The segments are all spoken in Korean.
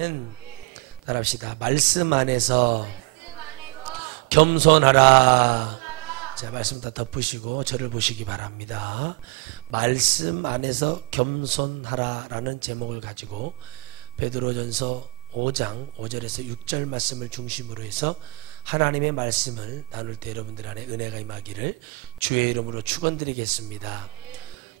아멘. 따라합시다. 말씀 안에서 겸손하라. 자, 말씀 다 덮으시고 저를 보시기 바랍니다. 말씀 안에서 겸손하라 라는 제목을 가지고 베드로전서 5장 5절에서 6절 말씀을 중심으로 해서 하나님의 말씀을 나눌 때 여러분들 안에 은혜가 임하기를 주의 이름으로 축원드리겠습니다.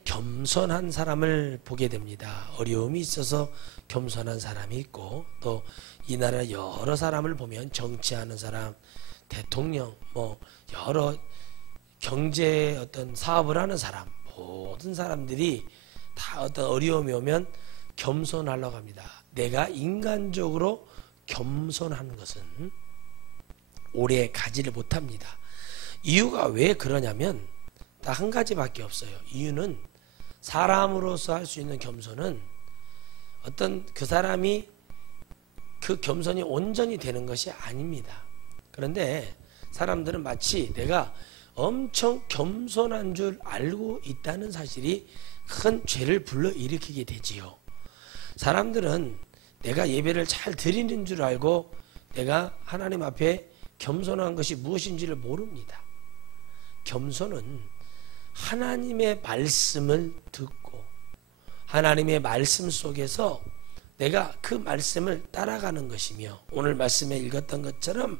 겸손한 사람을 보게 됩니다. 어려움이 있어서 겸손한 사람이 있고, 또 이 나라 여러 사람을 보면 정치하는 사람, 대통령, 여러 경제 어떤 사업을 하는 사람, 모든 사람들이 다 어떤 어려움이 오면 겸손하려고 합니다. 내가 인간적으로 겸손하는 것은 오래 가지를 못합니다. 이유가 왜 그러냐면 딱 한 가지밖에 없어요. 이유는 사람으로서 할 수 있는 겸손은 어떤 그 사람이 그 겸손이 온전히 되는 것이 아닙니다. 그런데 사람들은 마치 내가 엄청 겸손한 줄 알고 있다는 사실이 큰 죄를 불러일으키게 되지요. 사람들은 내가 예배를 잘 드리는 줄 알고 내가 하나님 앞에 겸손한 것이 무엇인지를 모릅니다. 겸손은 하나님의 말씀을 듣고 하나님의 말씀 속에서 내가 그 말씀을 따라가는 것이며, 오늘 말씀에 읽었던 것처럼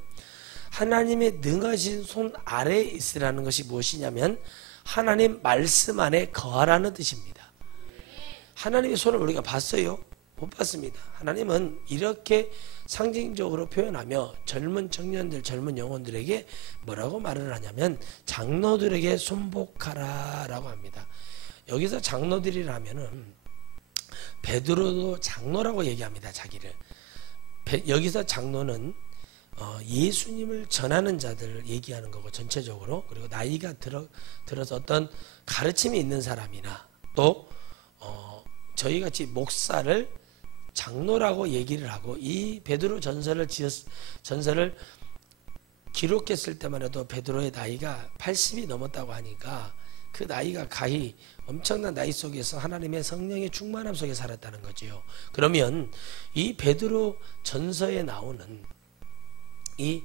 하나님의 능하신 손 아래에 있으라는 것이 무엇이냐면 하나님 말씀 안에 거하라는 뜻입니다. 하나님의 손을 우리가 봤어요? 못 봤습니다. 하나님은 이렇게 상징적으로 표현하며 젊은 청년들, 젊은 영혼들에게 뭐라고 말을 하냐면 장로들에게 순복하라 라고 합니다. 여기서 장로들이라면은 베드로도 장로라고 얘기합니다. 자기를. 여기서 장로는 예수님을 전하는 자들을 얘기하는 거고, 전체적으로. 그리고 나이가 들어서 어떤 가르침이 있는 사람이나 또 저희같이 목사를 장로라고 얘기를 하고, 이 베드로 전서를 기록했을 때만 해도 베드로의 나이가 80이 넘었다고 하니까 그 나이가 가히 엄청난 나이 속에서 하나님의 성령의 충만함 속에 살았다는 거지요. 그러면 이 베드로 전서에 나오는 이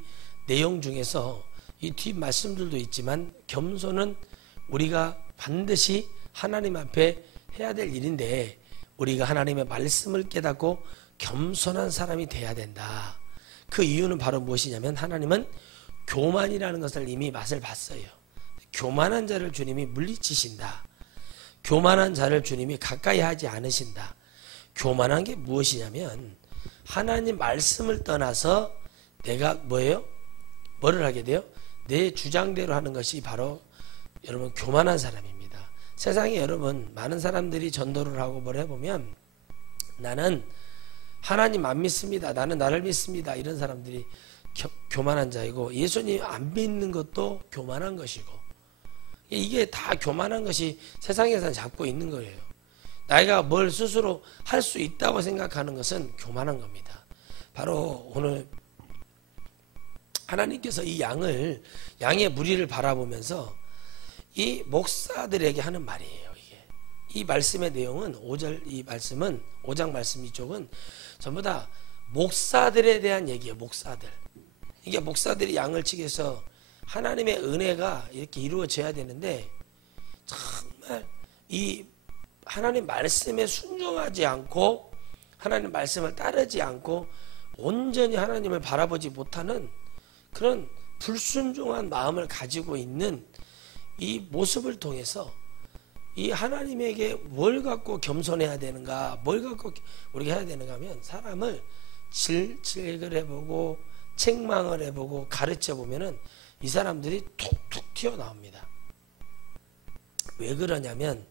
내용 중에서 이 뒷 말씀들도 있지만 겸손은 우리가 반드시 하나님 앞에 해야 될 일인데, 우리가 하나님의 말씀을 깨닫고 겸손한 사람이 돼야 된다. 그 이유는 바로 무엇이냐면 하나님은 교만이라는 것을 이미 맛을 봤어요. 교만한 자를 주님이 물리치신다. 교만한 자를 주님이 가까이 하지 않으신다. 교만한 게 무엇이냐면 하나님 말씀을 떠나서 내가 뭐를 하게 돼요? 내 주장대로 하는 것이 바로 여러분 교만한 사람입니다. 세상에 여러분 많은 사람들이 전도를 하고 뭘 해보면 나는 하나님 안 믿습니다. 나는 나를 믿습니다. 이런 사람들이 교만한 자이고, 예수님 안 믿는 것도 교만한 것이고, 이게 다 교만한 것이 세상에서 잡고 있는 거예요. 나이가 뭘 스스로 할 수 있다고 생각하는 것은 교만한 겁니다. 바로 오늘 하나님께서 이 양의 무리를 바라보면서 이 목사들에게 하는 말이에요. 이 말씀의 내용은 5장 말씀 이쪽은 전부 다 목사들에 대한 얘기예요. 목사들. 이게 목사들이 양을 치기 위해서 하나님의 은혜가 이렇게 이루어져야 되는데, 정말 이 하나님 말씀에 순종하지 않고 하나님 말씀을 따르지 않고 온전히 하나님을 바라보지 못하는 그런 불순종한 마음을 가지고 있는 이 모습을 통해서 이 하나님에게 뭘 갖고 겸손해야 되는가, 뭘 갖고 우리가 해야 되는가 하면 사람을 질책을 해보고 책망을 해보고 가르쳐보면은 이 사람들이 툭툭 튀어나옵니다. 왜 그러냐면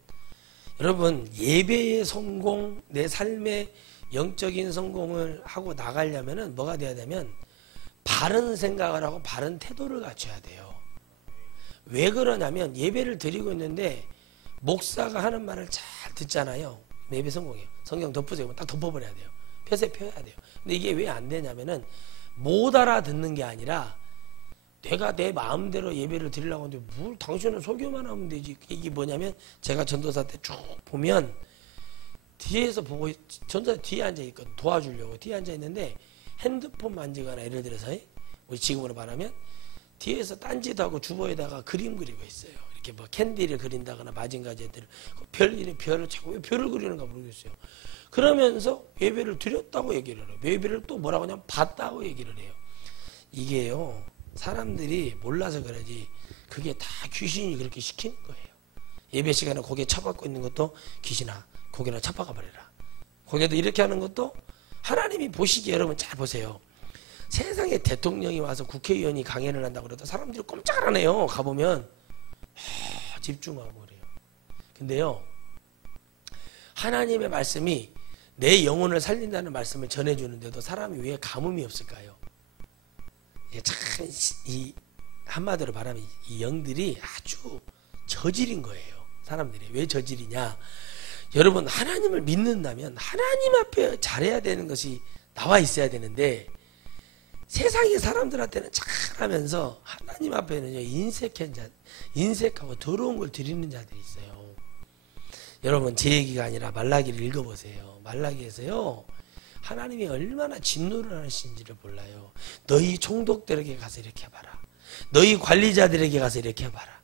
여러분, 예배의 성공, 내 삶의 영적인 성공을 하고 나가려면은 뭐가 돼야 되면 바른 생각을 하고 바른 태도를 갖춰야 돼요. 왜 그러냐면 예배를 드리고 있는데 목사가 하는 말을 잘 듣잖아요. 예배 성공이에요. 성경 덮으세요. 딱 덮어버려야 돼요. 펴세 펴야 돼요. 근데 이게 왜 안 되냐면은 못 알아듣는 게 아니라 내가 내 마음대로 예배를 드리려고 하는데 뭘 당신은 설교만 하면 되지. 이게 뭐냐면 제가 전도사 때 쭉 보면 뒤에서 보고 전사 뒤에 앉아 있거든. 도와주려고 뒤에 앉아 있는데 핸드폰 만지거나 예를 들어서 우리 지금으로 말하면 뒤에서 딴짓도 하고 주보에다가 그림 그리고 있어요. 이렇게 뭐 캔디를 그린다거나 마징가지들을 별을 자꾸 왜 별을 그리는가 모르겠어요. 그러면서 예배를 드렸다고 얘기를 해요. 예배를 또 뭐라고 하냐면 봤다고 얘기를 해요. 이게요 사람들이 몰라서 그러지 그게 다 귀신이 그렇게 시키는 거예요. 예배 시간에 고개 쳐박고 있는 것도 귀신아 고개나 쳐박아 버려라. 고개도 이렇게 하는 것도 하나님이 보시기에 여러분 잘 보세요. 세상에 대통령이 와서 국회의원이 강연을 한다고 그래도 사람들이 꼼짝을 안 해요. 가보면 집중하고 그래요. 근데요 하나님의 말씀이 내 영혼을 살린다는 말씀을 전해주는데도 사람이 왜 가뭄이 없을까요? 참 이 한마디로 말하면 이 영들이 아주 저질인 거예요. 사람들이 왜 저질이냐? 여러분 하나님을 믿는다면 하나님 앞에 잘해야 되는 것이 나와 있어야 되는데 세상의 사람들한테는 잘하면서 하나님 앞에는요 인색하고 더러운 걸 드리는 자들이 있어요. 여러분 제 얘기가 아니라 말라기를 읽어보세요. 말라기에서요 하나님이 얼마나 진노를 하시는지를 몰라요. 너희 총독들에게 가서 이렇게 해봐라. 너희 관리자들에게 가서 이렇게 해봐라.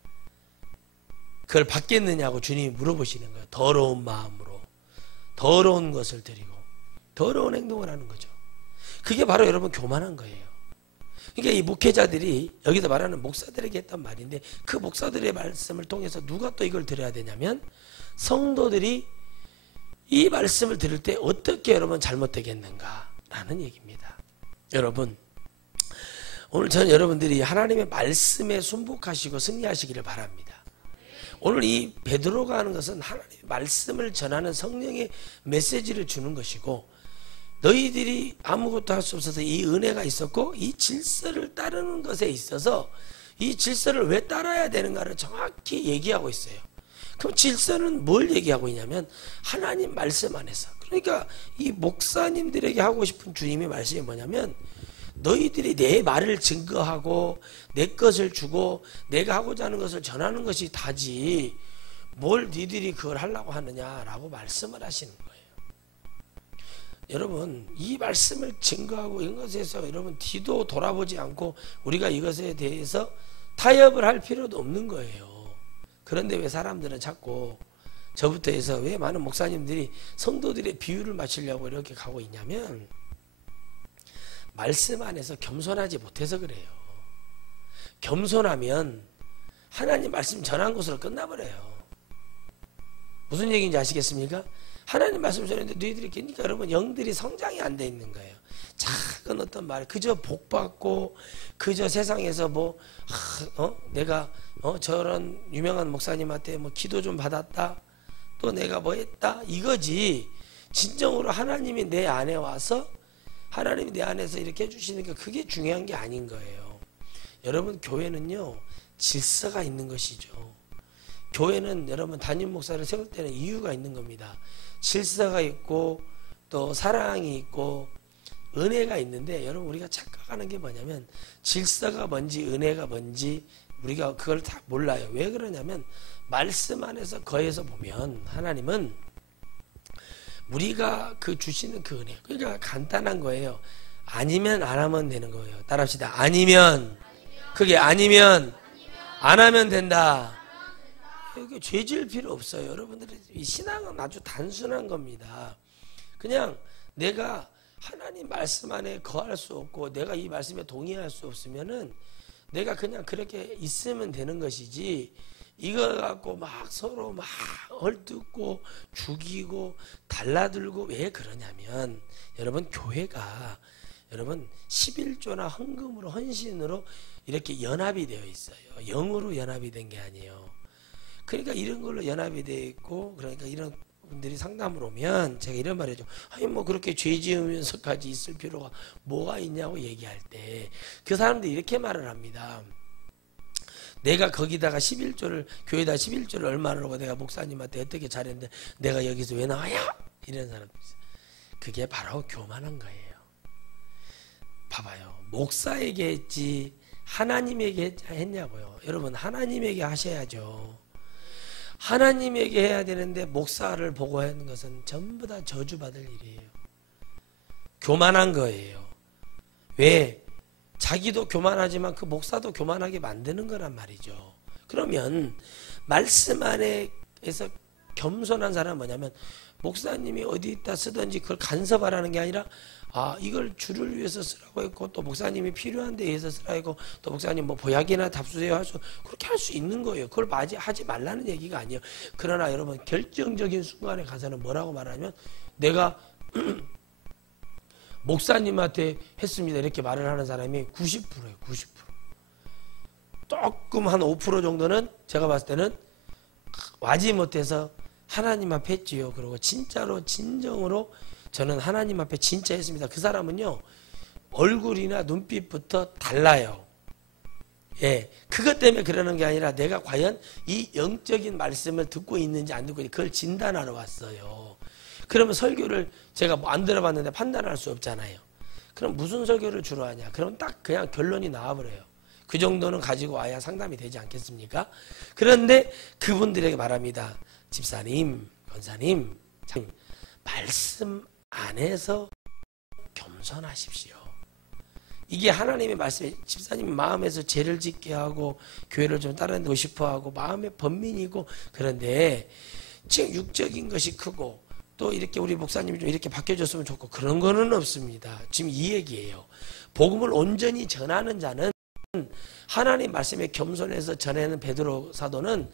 그걸 받겠느냐고 주님이 물어보시는 거예요. 더러운 마음으로 더러운 것을 드리고 더러운 행동을 하는 거죠. 그게 바로 여러분 교만한 거예요. 그러니까 이 목회자들이 여기서 말하는 목사들에게 했던 말인데 그 목사들의 말씀을 통해서 누가 또 이걸 들어야 되냐면 성도들이 이 말씀을 들을 때 어떻게 여러분 잘못되겠는가라는 얘기입니다. 여러분 오늘 저는 여러분들이 하나님의 말씀에 순복하시고 승리하시기를 바랍니다. 오늘 이 베드로가 하는 것은 하나님의 말씀을 전하는 성령의 메시지를 주는 것이고 너희들이 아무것도 할 수 없어서 이 은혜가 있었고 이 질서를 따르는 것에 있어서 이 질서를 왜 따라야 되는가를 정확히 얘기하고 있어요. 그럼 질서는 뭘 얘기하고 있냐면 하나님 말씀 안에서 그러니까 이 목사님들에게 하고 싶은 주님의 말씀이 뭐냐면 너희들이 내 말을 증거하고 내 것을 주고 내가 하고자 하는 것을 전하는 것이 다지 뭘 니들이 그걸 하려고 하느냐라고 말씀을 하시는 거예요. 여러분 이 말씀을 증거하고 이런 것에서 여러분 뒤도 돌아보지 않고 우리가 이것에 대해서 타협을 할 필요도 없는 거예요. 그런데 왜 사람들은 자꾸 저부터 해서 왜 많은 목사님들이 성도들의 비유를 맞추려고 이렇게 가고 있냐면 말씀 안에서 겸손하지 못해서 그래요. 겸손하면 하나님 말씀 전한 것으로 끝나버려요. 무슨 얘기인지 아시겠습니까? 하나님 말씀 전했는데 너희들이 그러니까 여러분 영들이 성장이 안 돼 있는 거예요. 작은 어떤 말 그저 복받고 그저 세상에서 뭐 내가 저런 유명한 목사님한테 뭐 기도 좀 받았다 또 내가 뭐 했다 이거지 진정으로 하나님이 내 안에 와서 하나님이 내 안에서 이렇게 해주시니까 그게 중요한 게 아닌 거예요. 여러분 교회는요 질서가 있는 것이죠. 교회는 여러분 담임 목사를 세울 때는 이유가 있는 겁니다. 질서가 있고 또 사랑이 있고 은혜가 있는데 여러분 우리가 착각하는 게 뭐냐면 질서가 뭔지 은혜가 뭔지 우리가 그걸 다 몰라요. 왜 그러냐면 말씀 안에서 거해서 보면 하나님은 우리가 그 주시는 그 은혜 그러니까 간단한 거예요. 아니면 안 하면 되는 거예요. 따라합시다. 아니면 그게 아니면 안 하면 된다. 이게 죄질 필요 없어요. 여러분들의 이 신앙은 아주 단순한 겁니다. 그냥 내가 하나님 말씀 안에 거할 수 없고 내가 이 말씀에 동의할 수 없으면은 내가 그냥 그렇게 있으면 되는 것이지 이거 갖고 막 서로 막 헐뜯고 죽이고 달라들고 왜 그러냐면 여러분 교회가 여러분 11조나 헌금으로 헌신으로 이렇게 연합이 되어 있어요. 영으로 연합이 된 게 아니에요. 그러니까 이런 걸로 연합이 되어 있고 그러니까 이런 분들이 상담을 오면 제가 이런 말 해줘. 아니 뭐 그렇게 죄 지으면서까지 있을 필요가 뭐가 있냐고 얘기할 때 그 사람들이 이렇게 말을 합니다. 내가 거기다가 11조를 교회에다 11조를 얼마를 하고 내가 목사님한테 어떻게 잘했는데 내가 여기서 왜 나와요? 이런 사람들 있어요. 그게 바로 교만한 거예요. 봐봐요. 목사에게 했지 하나님에게 했냐고요. 여러분 하나님에게 하셔야죠. 하나님에게 해야 되는데 목사를 보고 하는 것은 전부 다 저주받을 일이에요. 교만한 거예요. 왜? 자기도 교만하지만 그 목사도 교만하게 만드는 거란 말이죠. 그러면 말씀 안에서 겸손한 사람은 뭐냐면 목사님이 어디 있다 쓰든지 그걸 간섭하라는 게 아니라 이걸 주를 위해서 쓰라고 했고 또 목사님이 필요한 데 의해서 쓰라고 했고 또 목사님 뭐 보약이나 답수세요 하셔 그렇게 할 수 있는 거예요. 그걸 하지 말라는 얘기가 아니에요. 그러나 여러분 결정적인 순간에 가서는 뭐라고 말하면 내가 목사님한테 했습니다 이렇게 말을 하는 사람이 90%예요. 90%. 조금 한 5% 정도는 제가 봤을 때는 와지 못해서 하나님 앞에 했지요. 그리고 진짜로 진정으로 저는 하나님 앞에 진짜 했습니다. 그 사람은요 얼굴이나 눈빛부터 달라요. 예, 그것 때문에 그러는 게 아니라 내가 과연 이 영적인 말씀을 듣고 있는지 안 듣고 있는지 그걸 진단하러 왔어요. 그러면 설교를 제가 뭐 안 들어봤는데 판단할 수 없잖아요. 그럼 무슨 설교를 주로 하냐? 그럼 딱 그냥 결론이 나와버려요. 그 정도는 가지고 와야 상담이 되지 않겠습니까? 그런데 그분들에게 말합니다. 집사님, 권사님, 말씀 안에서 겸손하십시오. 이게 하나님의 말씀에 집사님 마음에서 죄를 짓게 하고 교회를 좀 따르고 싶어하고 마음에 번민이고 그런데 지금 육적인 것이 크고 또 이렇게 우리 목사님이 좀 이렇게 바뀌어줬으면 좋고 그런 거는 없습니다. 지금 이 얘기예요. 복음을 온전히 전하는 자는 하나님 말씀에 겸손해서 전하는 베드로 사도는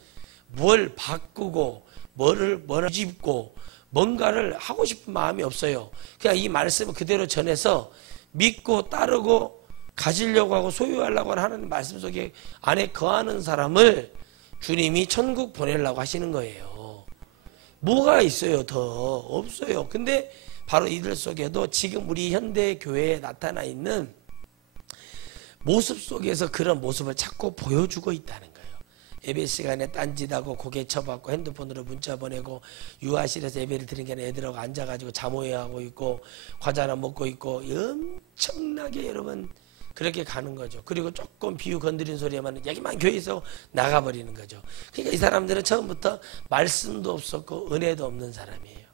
뭘 바꾸고 뭐를 뒤집고 뭔가를 하고 싶은 마음이 없어요. 그냥 이 말씀을 그대로 전해서 믿고 따르고 가지려고 하고 소유하려고 하는 하나님 말씀 속에 안에 거하는 사람을 주님이 천국 보내려고 하시는 거예요. 뭐가 있어요? 더 없어요. 근데 바로 이들 속에도 지금 우리 현대 교회에 나타나 있는 모습 속에서 그런 모습을 자꾸 보여주고 있다는 거예요. 예배 시간에 딴짓하고 고개 쳐박고 핸드폰으로 문자 보내고 유아실에서 예배를 드리는 게 아니라 애들하고 앉아가지고 잠오해하고 있고 과자나 먹고 있고 엄청나게 여러분 그렇게 가는 거죠. 그리고 조금 비유 건드린 소리 하면 여기만 교회에서 나가버리는 거죠. 그러니까 이 사람들은 처음부터 말씀도 없었고 은혜도 없는 사람이에요.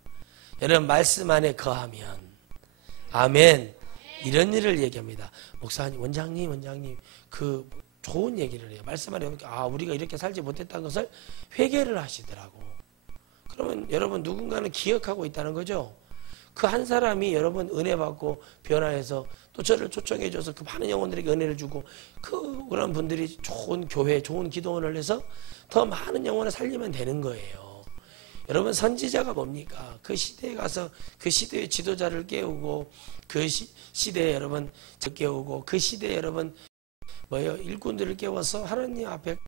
여러분 말씀 안에 거하면 아멘 이런 일을 얘기합니다. 목사님 원장님 그 좋은 얘기를 해요. 말씀 안에 우리가 이렇게 살지 못했다는 것을 회개를 하시더라고. 그러면 여러분 누군가는 기억하고 있다는 거죠. 그 한 사람이 여러분 은혜 받고 변화해서 또 저를 초청해 줘서 그 많은 영혼들에게 은혜를 주고 그런 분들이 좋은 교회 좋은 기도원을 해서 더 많은 영혼을 살리면 되는 거예요. 여러분 선지자가 뭡니까? 그 시대에 가서 그 시대의 지도자를 깨우고 그 시대에 여러분 깨우고 그 시대에 여러분 일꾼들을 깨워서 하나님 앞에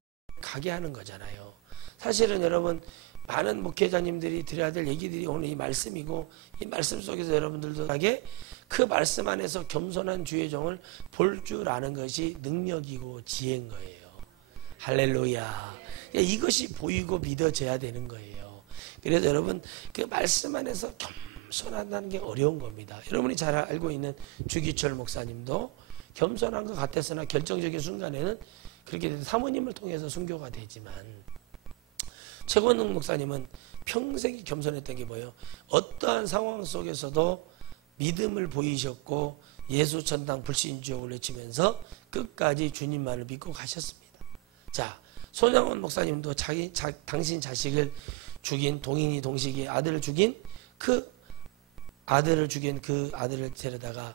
가게 하는 거잖아요. 사실은 여러분 많은 목회자님들이 드려야 될 얘기들이 오늘 이 말씀이고 이 말씀 속에서 여러분들도 하게 그 말씀 안에서 겸손한 주의 종을 볼 줄 아는 것이 능력이고 지혜인 거예요. 할렐루야. 이것이 보이고 믿어져야 되는 거예요. 그래서 여러분 그 말씀 안에서 겸손한다는 게 어려운 겁니다. 여러분이 잘 알고 있는 주기철 목사님도 겸손한 것 같았으나 결정적인 순간에는 그렇게 사모님을 통해서 순교가 되지만 최권능 목사님은 평생이 겸손했던 게 뭐예요? 어떠한 상황 속에서도 믿음을 보이셨고 예수 천당 불신주옥을 외치면서 끝까지 주님만을 믿고 가셨습니다. 자, 손양원 목사님도 당신 자식을 죽인 동인이 동식이 아들을 죽인 그 아들을 데려다가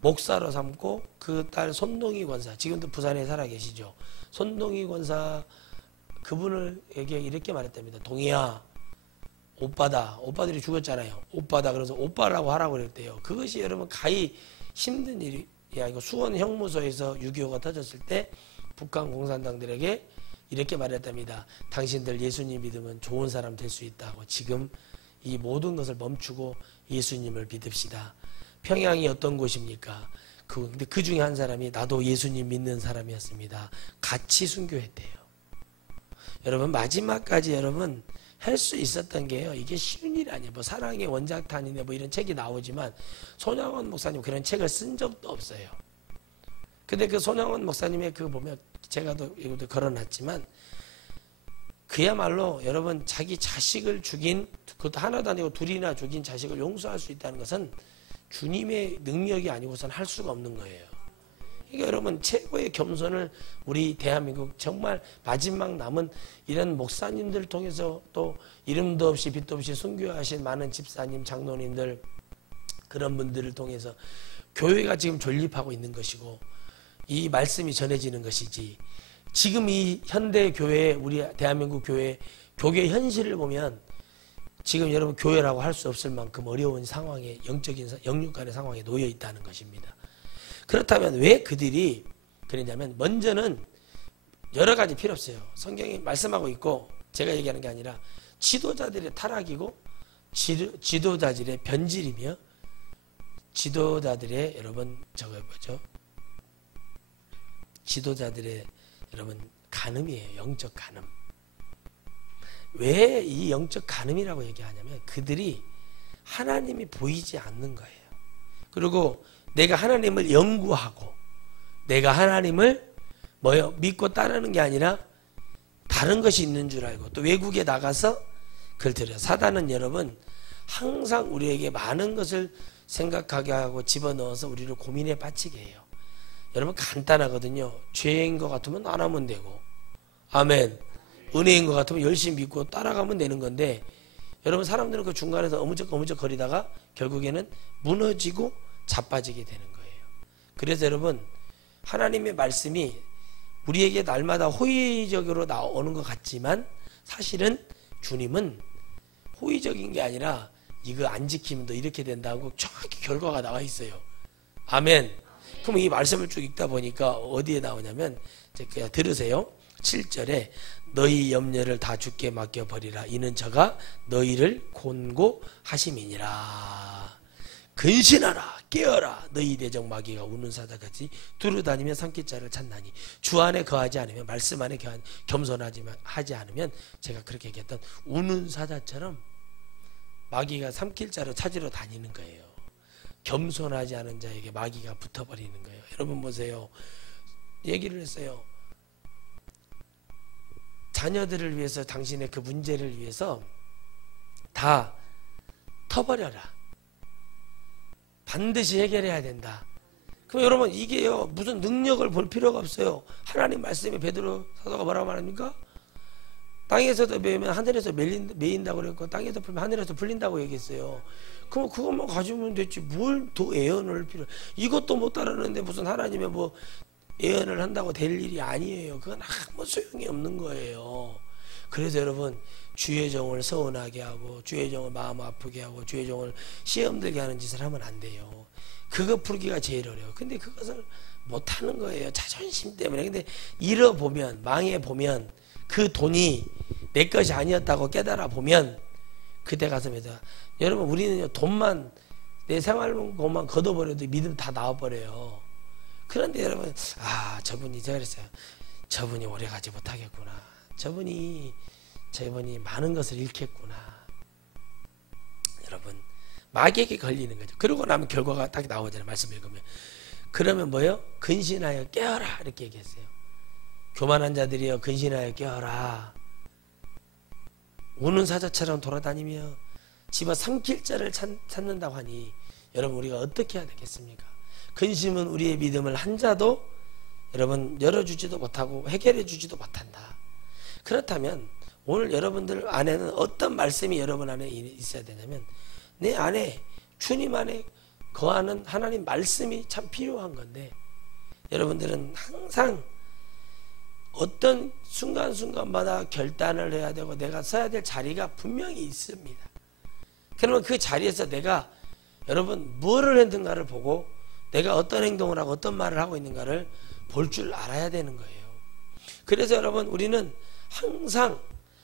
목사로 삼고 그 딸 손동희 권사 지금도 부산에 살아 계시죠. 손동희 권사 그분을에게 이렇게 말했답니다. 동희야 오빠다. 오빠들이 죽었잖아요. 오빠다. 그래서 오빠라고 하라고 그랬대요. 그것이 여러분 가히 힘든 일이야. 이거 수원 형무소에서 6.25가 터졌을 때 북한 공산당들에게 이렇게 말했답니다. 당신들 예수님 믿으면 좋은 사람 될 수 있다고. 지금 이 모든 것을 멈추고 예수님을 믿읍시다. 평양이 어떤 곳입니까? 근데 그 중에 한 사람이 나도 예수님 믿는 사람이었습니다. 같이 순교했대요. 여러분 마지막까지 여러분 할 수 있었던 게요. 이게 쉬운 일이 아니에요. 뭐 사랑의 원작탄이네 뭐 이런 책이 나오지만 손양원 목사님 그런 책을 쓴 적도 없어요. 근데 그 손양원 목사님의 그 보면 제가 이것도 걸어놨지만 그야말로 여러분 자기 자식을 죽인, 그것도 하나도 아니고 둘이나 죽인 자식을 용서할 수 있다는 것은 주님의 능력이 아니고선 할 수가 없는 거예요. 그러니까 여러분 최고의 겸손을 우리 대한민국 정말 마지막 남은 이런 목사님들 통해서 또 이름도 없이 빛도 없이 순교하신 많은 집사님, 장로님들 그런 분들을 통해서 교회가 지금 존립하고 있는 것이고 이 말씀이 전해지는 것이지, 지금 이 현대 교회, 우리 대한민국 교회 현실을 보면 지금 여러분 교회라고 할 수 없을 만큼 어려운 상황에, 영적인 영육간의 상황에 놓여 있다는 것입니다. 그렇다면 왜 그들이 그러냐면, 먼저는 여러 가지 필요 없어요. 성경이 말씀하고 있고 제가 얘기하는 게 아니라 지도자들의 타락이고 지도자들의 변질이며 지도자들의 여러분 저거 뭐죠? 지도자들의 여러분 간음이에요. 영적 간음. 왜 이 영적 간음이라고 얘기하냐면 그들이 하나님이 보이지 않는 거예요. 그리고 내가 하나님을 연구하고 내가 하나님을 믿고 따르는 게 아니라 다른 것이 있는 줄 알고 또 외국에 나가서 그걸 들여요. 사단은 여러분 항상 우리에게 많은 것을 생각하게 하고 집어넣어서 우리를 고민에 빠지게 해요. 여러분 간단하거든요. 죄인 것 같으면 안 하면 되고, 아멘. 은혜인 것 같으면 열심히 믿고 따라가면 되는 건데, 여러분 사람들은 그 중간에서 어무적 거리다가 결국에는 무너지고 자빠지게 되는 거예요. 그래서 여러분 하나님의 말씀이 우리에게 날마다 호의적으로 나오는 것 같지만 사실은 주님은 호의적인 게 아니라 이거 안 지키면 너 이렇게 된다고 정확히 결과가 나와 있어요. 아멘. 그럼 이 말씀을 쭉 읽다 보니까 어디에 나오냐면, 그냥 들으세요. 7절에 너희 염려를 다 주께 맡겨버리라. 이는 저가 너희를 곤고하심이니라. 근신하라, 깨어라. 너희 대적 마귀가 우는 사자같이 두루다니며 삼킬자를 찾나니 주 안에 거하지 않으면, 말씀 안에 겸손하지 않으면, 제가 그렇게 얘기했던 우는 사자처럼 마귀가 삼킬자를 찾으러 다니는 거예요. 겸손하지 않은 자에게 마귀가 붙어버리는 거예요. 여러분 보세요. 얘기를 했어요. 자녀들을 위해서, 당신의 그 문제를 위해서 다 터버려라. 반드시 해결해야 된다. 그럼 여러분 이게요 무슨 능력을 볼 필요가 없어요. 하나님 말씀에 베드로 사도가 뭐라고 말합니까? 땅에서도 매면 하늘에서 매인다고 그랬고 땅에서 풀면 하늘에서 풀린다고 얘기했어요. 그럼 그것만 가지면 됐지 뭘 더 애언을 이것도 못 따르는데 무슨 하나님의 애언을 한다고 될 일이 아니에요. 그건 아무 소용이 없는 거예요. 그래서 여러분 주의 종을 서운하게 하고 주의 종을 마음 아프게 하고 주의 종을 시험 들게 하는 짓을 하면 안 돼요. 그거 풀기가 제일 어려워요. 근데 그것을 못하는 거예요. 자존심 때문에. 근데 잃어보면, 망해보면, 그 돈이 내 것이 아니었다고 깨달아 보면 그때 가서 여러분 우리는 돈만, 내 생활공만 걷어버려도 믿음 다 나와버려요. 그런데 여러분 저분이, 제가 그랬어요. 저분이 오래 가지 못하겠구나. 저분이 많은 것을 잃겠구나. 여러분 마귀에게 걸리는 거죠. 그러고 나면 결과가 딱 나오잖아요. 말씀 읽으면. 그러면 뭐요? 근신하여 깨어라 이렇게 얘기했어요. 교만한 자들이여 근신하여 깨어라. 우는 사자처럼 돌아다니며 집어 삼킬 자를 찾는다고 하니 여러분 우리가 어떻게 해야 되겠습니까? 근심은 우리의 믿음을 한 자도 여러분 열어주지도 못하고 해결해주지도 못한다. 그렇다면 오늘 여러분들 안에는 어떤 말씀이 여러분 안에 있어야 되냐면, 내 안에 주님 안에 거하는 하나님 말씀이 참 필요한 건데, 여러분들은 항상 어떤 순간순간마다 결단을 해야 되고 내가 서야 될 자리가 분명히 있습니다. 그러면 그 자리에서 내가 여러분 뭐를 했는가를 보고 내가 어떤 행동을 하고 어떤 말을 하고 있는가를 볼 줄 알아야 되는 거예요. 그래서 여러분 우리는 항상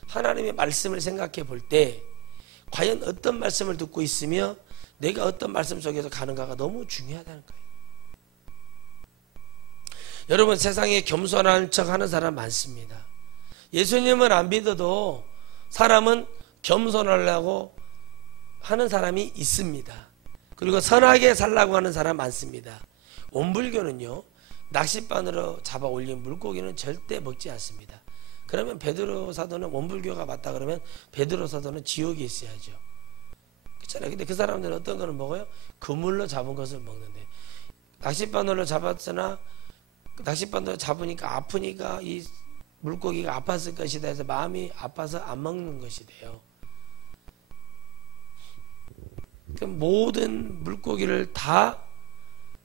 하나님의 말씀을 생각해 볼 때 과연 어떤 말씀을 듣고 있으며 내가 어떤 말씀 속에서 가는가가 너무 중요하다는 거예요. 여러분 세상에 겸손한 척 하는 사람 많습니다. 예수님을 안 믿어도 사람은 겸손하려고 하는 사람이 있습니다. 그리고 선하게 살라고 하는 사람 많습니다. 원불교는요 낚싯바늘로 잡아 올린 물고기는 절대 먹지 않습니다. 그러면 베드로 사도는 원불교가 맞다 그러면 베드로 사도는 지옥에 있어야죠. 그렇잖아요. 근데 그 사람들은 어떤 거를 먹어요? 그물로 잡은 것을 먹는데, 낚싯바늘로 잡았으나 낚싯바늘로 잡으니까 아프니까 이 물고기가 아팠을 것이다 해서 마음이 아파서 안 먹는 것이 돼요. 그 모든 물고기를 다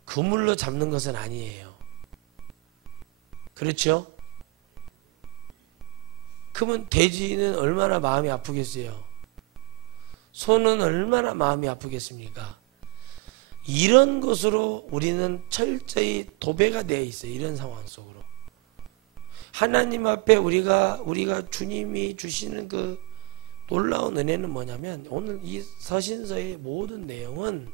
그물로 잡는 것은 아니에요. 그렇죠? 그러면 돼지는 얼마나 마음이 아프겠어요? 소는 얼마나 마음이 아프겠습니까? 이런 것으로 우리는 철저히 도배가 되어 있어요. 이런 상황 속으로. 하나님 앞에 우리가 주님이 주시는 그 놀라운 은혜는 뭐냐면, 오늘 이 서신서의 모든 내용은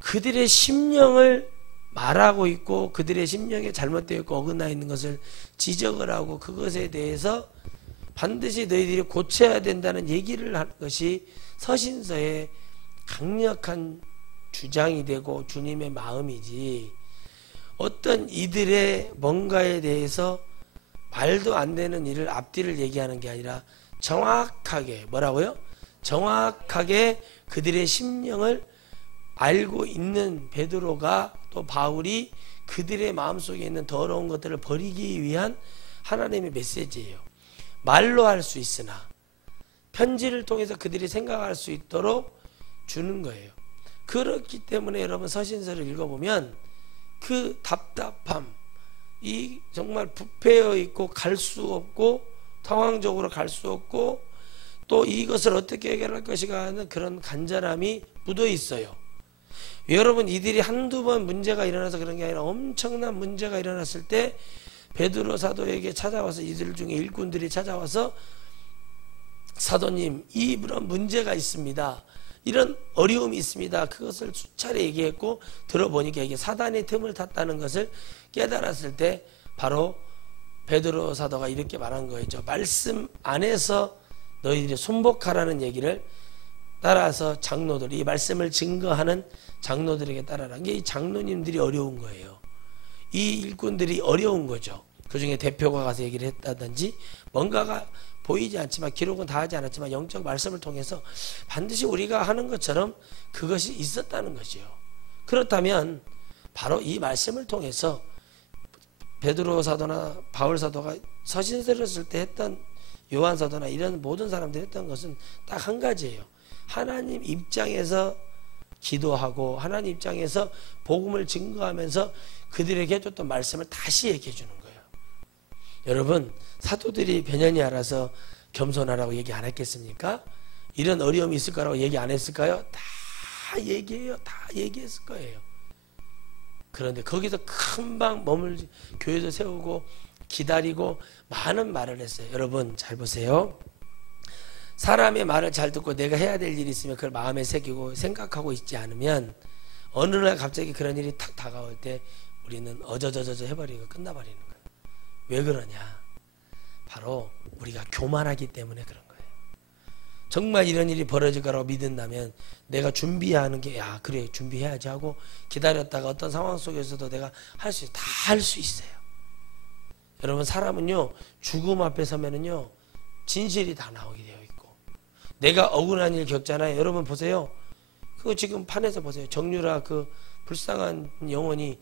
그들의 심령을 말하고 있고 그들의 심령에 잘못되어 있고 어긋나 있는 것을 지적을 하고 그것에 대해서 반드시 너희들이 고쳐야 된다는 얘기를 하는 것이 서신서의 강력한 주장이 되고 주님의 마음이지, 어떤 이들의 뭔가에 대해서 말도 안 되는 일을 앞뒤를 얘기하는 게 아니라 정확하게, 뭐라고요? 정확하게 그들의 심령을 알고 있는 베드로가, 또 바울이 그들의 마음속에 있는 더러운 것들을 버리기 위한 하나님의 메시지예요. 말로 할 수 있으나 편지를 통해서 그들이 생각할 수 있도록 주는 거예요. 그렇기 때문에 여러분 서신서를 읽어보면 그 답답함, 이 정말 부패해 있고 갈 수 없고 상황적으로 갈 수 없고 또 이것을 어떻게 해결할 것인가 하는 그런 간절함이 묻어 있어요. 여러분, 이들이 한두 번 문제가 일어나서 그런 게 아니라 엄청난 문제가 일어났을 때 베드로 사도에게 찾아와서, 이들 중에 일꾼들이 찾아와서 사도님, 이런 문제가 있습니다, 이런 어려움이 있습니다, 그것을 수차례 얘기했고 들어보니까 이게 사단의 틈을 탔다는 것을 깨달았을 때 바로 베드로 사도가 이렇게 말한 거였죠. 말씀 안에서 너희들이 순복하라는 얘기를 따라서 장로들, 이 말씀을 증거하는 장로들에게 따라라. 이게 이 장로님들이 어려운 거예요. 이 일꾼들이 어려운 거죠. 그 중에 대표가 가서 얘기를 했다든지 뭔가가 보이지 않지만, 기록은 다 하지 않았지만 영적 말씀을 통해서 반드시 우리가 하는 것처럼 그것이 있었다는 거죠. 그렇다면 바로 이 말씀을 통해서 베드로 사도나 바울 사도가 서신서를 쓸 때 했던, 요한 사도나 이런 모든 사람들이 했던 것은 딱 한 가지예요. 하나님 입장에서 기도하고 하나님 입장에서 복음을 증거하면서 그들에게 해줬던 말씀을 다시 얘기해 주는 거예요. 여러분, 사도들이 변연히 알아서 겸손하라고 얘기 안 했겠습니까? 이런 어려움이 있을 거라고 얘기 안 했을까요? 다 얘기해요. 다 얘기했을 거예요. 그런데 거기서 금방 교회도 세우고 기다리고 많은 말을 했어요. 여러분 잘 보세요. 사람의 말을 잘 듣고 내가 해야 될 일이 있으면 그걸 마음에 새기고 생각하고 있지 않으면 어느 날 갑자기 그런 일이 탁 다가올 때 우리는 어저저저저 해버리고 끝나버리는 거예요. 왜 그러냐? 바로 우리가 교만하기 때문에 그런 거예요. 정말 이런 일이 벌어질 거라고 믿는다면 내가 준비하는 게, 야 그래 준비해야지 하고 기다렸다가 어떤 상황 속에서도 내가 할 수, 다 할 수 있어요. 여러분, 사람은요 죽음 앞에 서면은요 진실이 다 나오게 돼요. 내가 억울한 일 겪잖아요. 여러분 보세요. 그거 지금 판에서 보세요. 정유라 그 불쌍한 영혼이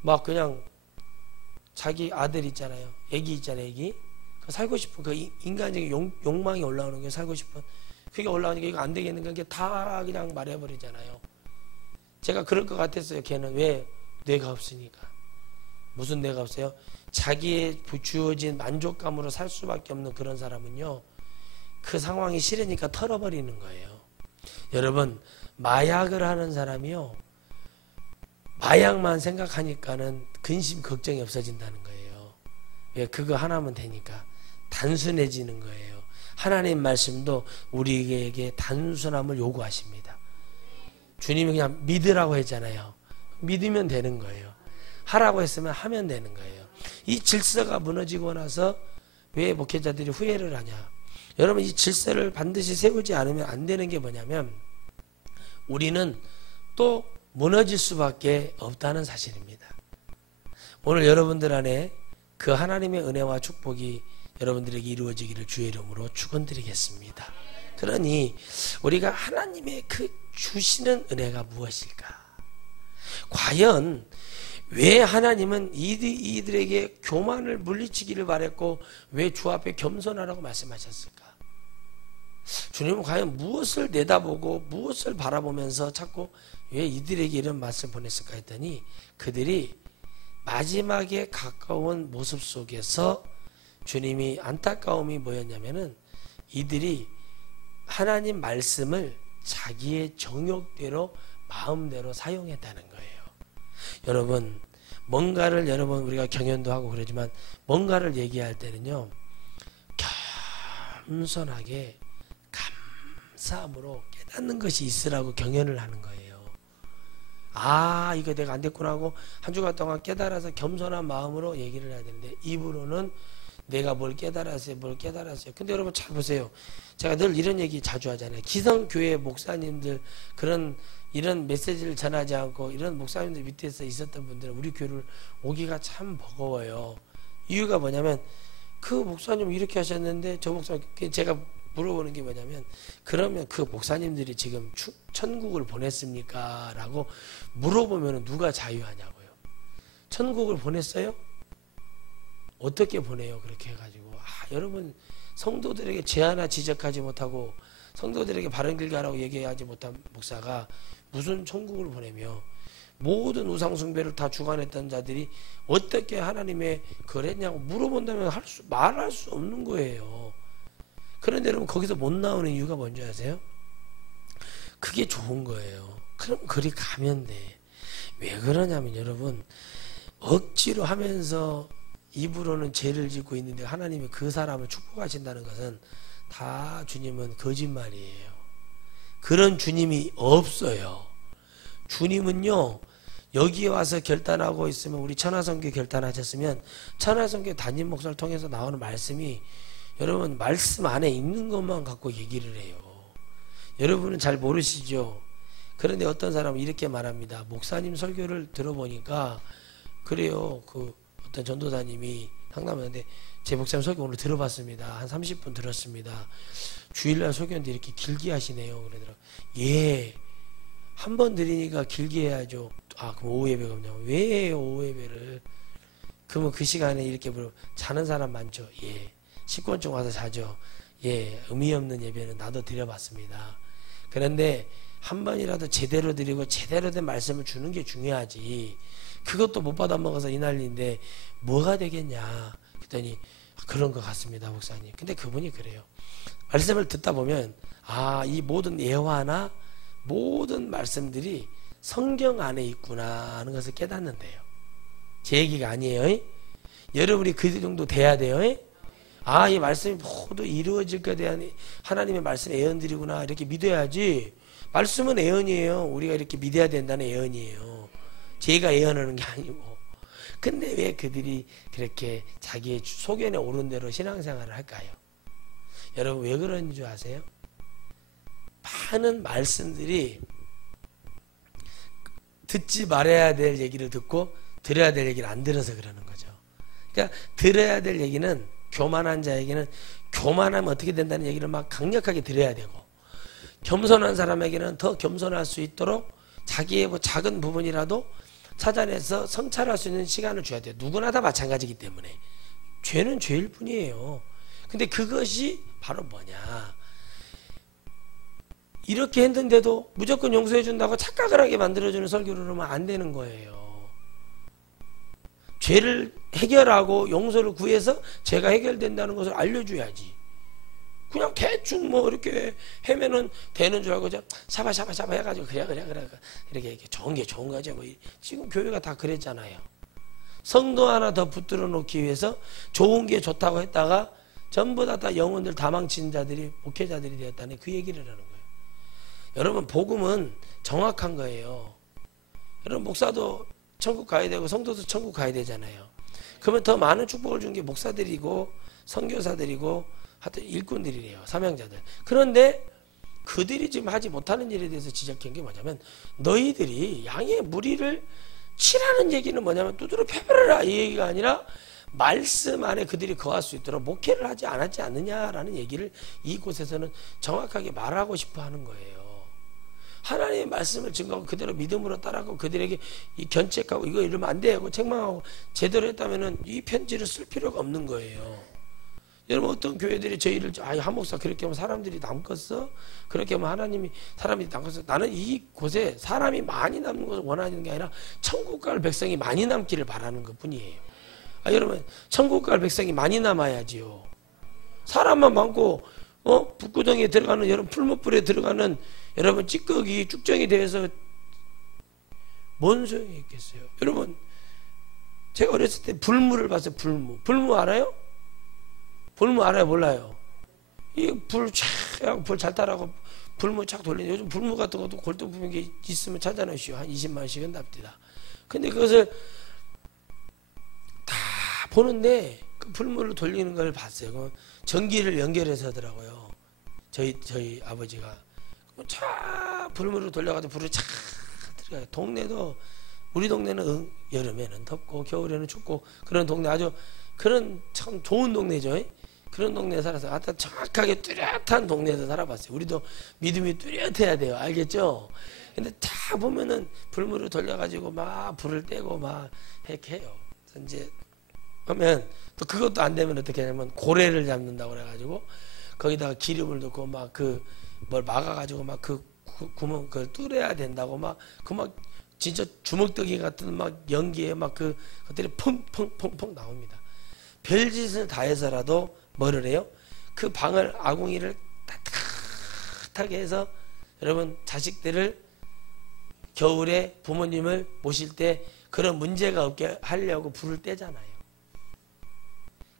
막 그냥 자기 아들 있잖아요. 애기 있잖아요. 애기. 그 살고 싶은 그 인간적인 욕망이 올라오는 게, 살고 싶은 그게 올라오니까 이거 안 되겠는 게 다 그냥 말해버리잖아요. 제가 그럴 것 같았어요. 걔는 왜? 뇌가 없으니까. 무슨 뇌가 없어요? 자기의 주어진 만족감으로 살 수밖에 없는 그런 사람은요, 그 상황이 싫으니까 털어버리는 거예요. 여러분, 마약을 하는 사람이요, 마약만 생각하니까는 근심 걱정이 없어진다는 거예요. 왜? 그거 하나면 되니까 단순해지는 거예요. 하나님 말씀도 우리에게 단순함을 요구하십니다. 주님이 그냥 믿으라고 했잖아요. 믿으면 되는 거예요. 하라고 했으면 하면 되는 거예요. 이 질서가 무너지고 나서 왜 목회자들이 후회를 하냐? 여러분, 이 질서를 반드시 세우지 않으면 안 되는 게 뭐냐면 우리는 또 무너질 수밖에 없다는 사실입니다. 오늘 여러분들 안에 그 하나님의 은혜와 축복이 여러분들에게 이루어지기를 주의 이름으로 축원드리겠습니다. 그러니 우리가 하나님의 그 주시는 은혜가 무엇일까? 과연 왜 하나님은 이들에게 교만을 물리치기를 바랬고 왜 주 앞에 겸손하라고 말씀하셨을까? 주님은 과연 무엇을 내다보고 무엇을 바라보면서 자꾸 왜 이들에게 이런 말씀을 보냈을까 했더니 그들이 마지막에 가까운 모습 속에서 주님이 안타까움이 뭐였냐면은 이들이 하나님 말씀을 자기의 정욕대로 마음대로 사용했다는 거예요. 여러분 뭔가를 우리가 경연도 하고 그러지만 뭔가를 얘기할 때는요 겸손하게 감사함으로 깨닫는 것이 있으라고 경연을 하는 거예요. 아 이거 내가 안 됐구나 하고 한 주간 동안 깨달아서 겸손한 마음으로 얘기를 해야 되는데 입으로는 내가 뭘 깨달았어요. 근데 여러분 잘 보세요. 제가 늘 이런 얘기 자주 하잖아요. 기성교회 목사님들 이런 메시지를 전하지 않고 이런 목사님들 밑에서 있었던 분들은 우리 교회를 오기가 참 버거워요. 이유가 뭐냐면 그 목사님 이렇게 하셨는데 저 목사님 제가 물어보는 게 뭐냐면 그러면 그 목사님들이 지금 천국을 보냈습니까? 라고 물어보면 누가 자유하냐고요. 천국을 보냈어요? 어떻게 보내요? 그렇게 해가지고 여러분 성도들에게 죄 하나 지적하지 못하고 성도들에게 바른 길 가라고 얘기하지 못한 목사가 무슨 천국을 보내며 모든 우상숭배를 다 주관했던 자들이 어떻게 하나님의 그랬냐고 물어본다면 말할 수 없는 거예요. 그런데 여러분 거기서 못 나오는 이유가 뭔지 아세요? 그게 좋은 거예요. 그럼 그리 가면 돼. 왜 그러냐면 여러분 억지로 하면서 입으로는 죄를 짓고 있는데 하나님이 그 사람을 축복하신다는 것은 다 주님은 거짓말이에요. 그런 주님이 없어요. 주님은요 여기에 와서 결단하고 있으면 우리 천하성교 결단하셨으면 천하성교 담임 목사를 통해서 나오는 말씀이 여러분 말씀 안에 있는 것만 갖고 얘기를 해요. 여러분은 잘 모르시죠. 그런데 어떤 사람은 이렇게 말합니다. 목사님 설교를 들어보니까 그래요. 그 어떤 전도사님이 상담하는데 제 목사님 설교 오늘 들어봤습니다. 한 30분 들었습니다. 주일날 설교인데 이렇게 길게 하시네요. 그러더라고요. 예. 한 번 드리니까 길게 해야죠. 그럼 오후 예배가 없냐고. 왜 해요 오후 예배를? 그러면 그 시간에 이렇게 자는 사람 많죠. 예. 10권쯤 와서 자죠. 예. 의미 없는 예배는 나도 드려봤습니다. 그런데 한 번이라도 제대로 드리고 제대로 된 말씀을 주는 게 중요하지. 그것도 못 받아먹어서 이 난리인데 뭐가 되겠냐. 그랬더니 그런 것 같습니다 목사님. 근데 그분이 그래요. 말씀을 듣다 보면 이 모든 예화나 모든 말씀들이 성경 안에 있구나 하는 것을 깨닫는데요. 제 얘기가 아니에요. 여러분이 그 정도 돼야 돼요. 이 말씀이 모두 이루어질 것에 대한 하나님의 말씀 예언들이구나 이렇게 믿어야지. 말씀은 예언이에요. 우리가 이렇게 믿어야 된다는 예언이에요. 제가 예언하는 게 아니고. 근데 왜 그들이 그렇게 자기의 소견에 오른 대로 신앙생활을 할까요? 여러분 왜 그런 줄 아세요? 많은 말씀들이 듣지 말아야 될 얘기를 듣고 들어야 될 얘기를 안 들어서 그러는 거죠. 그러니까 들어야 될 얘기는 교만한 자에게는 교만하면 어떻게 된다는 얘기를 막 강력하게 들어야 되고 겸손한 사람에게는 더 겸손할 수 있도록 자기의 작은 부분이라도 찾아내서 성찰할 수 있는 시간을 줘야 돼요. 누구나 다 마찬가지이기 때문에. 죄는 죄일 뿐이에요. 근데 그것이 바로 뭐냐. 이렇게 했는데도 무조건 용서해 준다고 착각을 하게 만들어주는 설교를 하면 안 되는 거예요. 죄를 해결하고 용서를 구해서 죄가 해결된다는 것을 알려줘야지. 그냥 대충 이렇게 하면은 되는 줄 알고 샤바 해가지고 그래 이렇게 좋은 게 좋은 거죠. 지금 교회가 다 그랬잖아요. 성도 하나 더 붙들어 놓기 위해서 좋은 게 좋다고 했다가 전부 다 영혼들 다 망친 자들이 목회자들이 되었다는 그 얘기를 하는 거예요. 여러분 복음은 정확한 거예요. 여러분 목사도 천국 가야 되고 성도도 천국 가야 되잖아요. 그러면 더 많은 축복을 준 게 목사들이고 선교사들이고 하여튼 일꾼들이래요. 사명자들. 그런데 그들이 지금 하지 못하는 일에 대해서 지적한 게 뭐냐면 너희들이 양의 무리를 치라는 얘기는 뭐냐면 두드러 패버려라 이 얘기가 아니라 말씀 안에 그들이 거할 수 있도록 목회를 하지 않았지 않느냐라는 얘기를 이곳에서는 정확하게 말하고 싶어 하는 거예요. 하나님의 말씀을 증거하고 그대로 믿음으로 따라가고 그들에게 이 견책하고 이거 이러면 안 돼 하고 책망하고 제대로 했다면은 이 편지를 쓸 필요가 없는 거예요. 여러분 어떤 교회들이 저희를 한 목사 그렇게 하면 사람들이 남겠어? 그렇게 하면 하나님이 사람이 남겠어? 나는 이곳에 사람이 많이 남는 것을 원하는 게 아니라 천국 갈 백성이 많이 남기를 바라는 것 뿐이에요. 여러분 천국 갈 백성이 많이 남아야지요. 사람만 많고 북구덩이에 들어가는 여러분 풀무불에 들어가는 여러분 찌꺼기 쭉정이 되어서 뭔 소용이 있겠어요? 여러분 제가 어렸을 때 불무를 봤어요. 불무 알아요? 불무 알아요? 몰라요? 이 불 잘 타라고 불무 착 돌리는 요즘 불무 같은 것도 골동품 게 있으면 찾아내시오. 한 20만 원씩은 납니다. 근데 그것을 다 보는데 그 불무를 돌리는 걸 봤어요. 전기를 연결해서 하더라고요. 저희 아버지가 차 불무를 돌려가지고 불을 착 들어가요. 동네도 우리 동네는 여름에는 덥고 겨울에는 춥고 그런 동네 아주 그런 참 좋은 동네죠. 그런 동네에 살아서 아까 정확하게 뚜렷한 동네에서 살아봤어요. 우리도 믿음이 뚜렷해야 돼요. 알겠죠? 근데 다 보면은 불물을 돌려가지고 막 불을 떼고 막 이렇게 해요. 이제 그러면 또 그것도 안 되면 어떻게 하냐면 고래를 잡는다고 그래가지고 거기다가 기름을 넣고 막 그 뭘 막아가지고 막 그 구멍 그걸 뚫어야 된다고 막 그 막 진짜 주먹떡이 같은 막 연기에 막 그 것들이 펑펑펑펑 나옵니다. 별짓을 다 해서라도 뭐를 해요? 그 방을 아궁이를 따뜻하게 해서 여러분 자식들을 겨울에 부모님을 모실 때 그런 문제가 없게 하려고 불을 떼잖아요.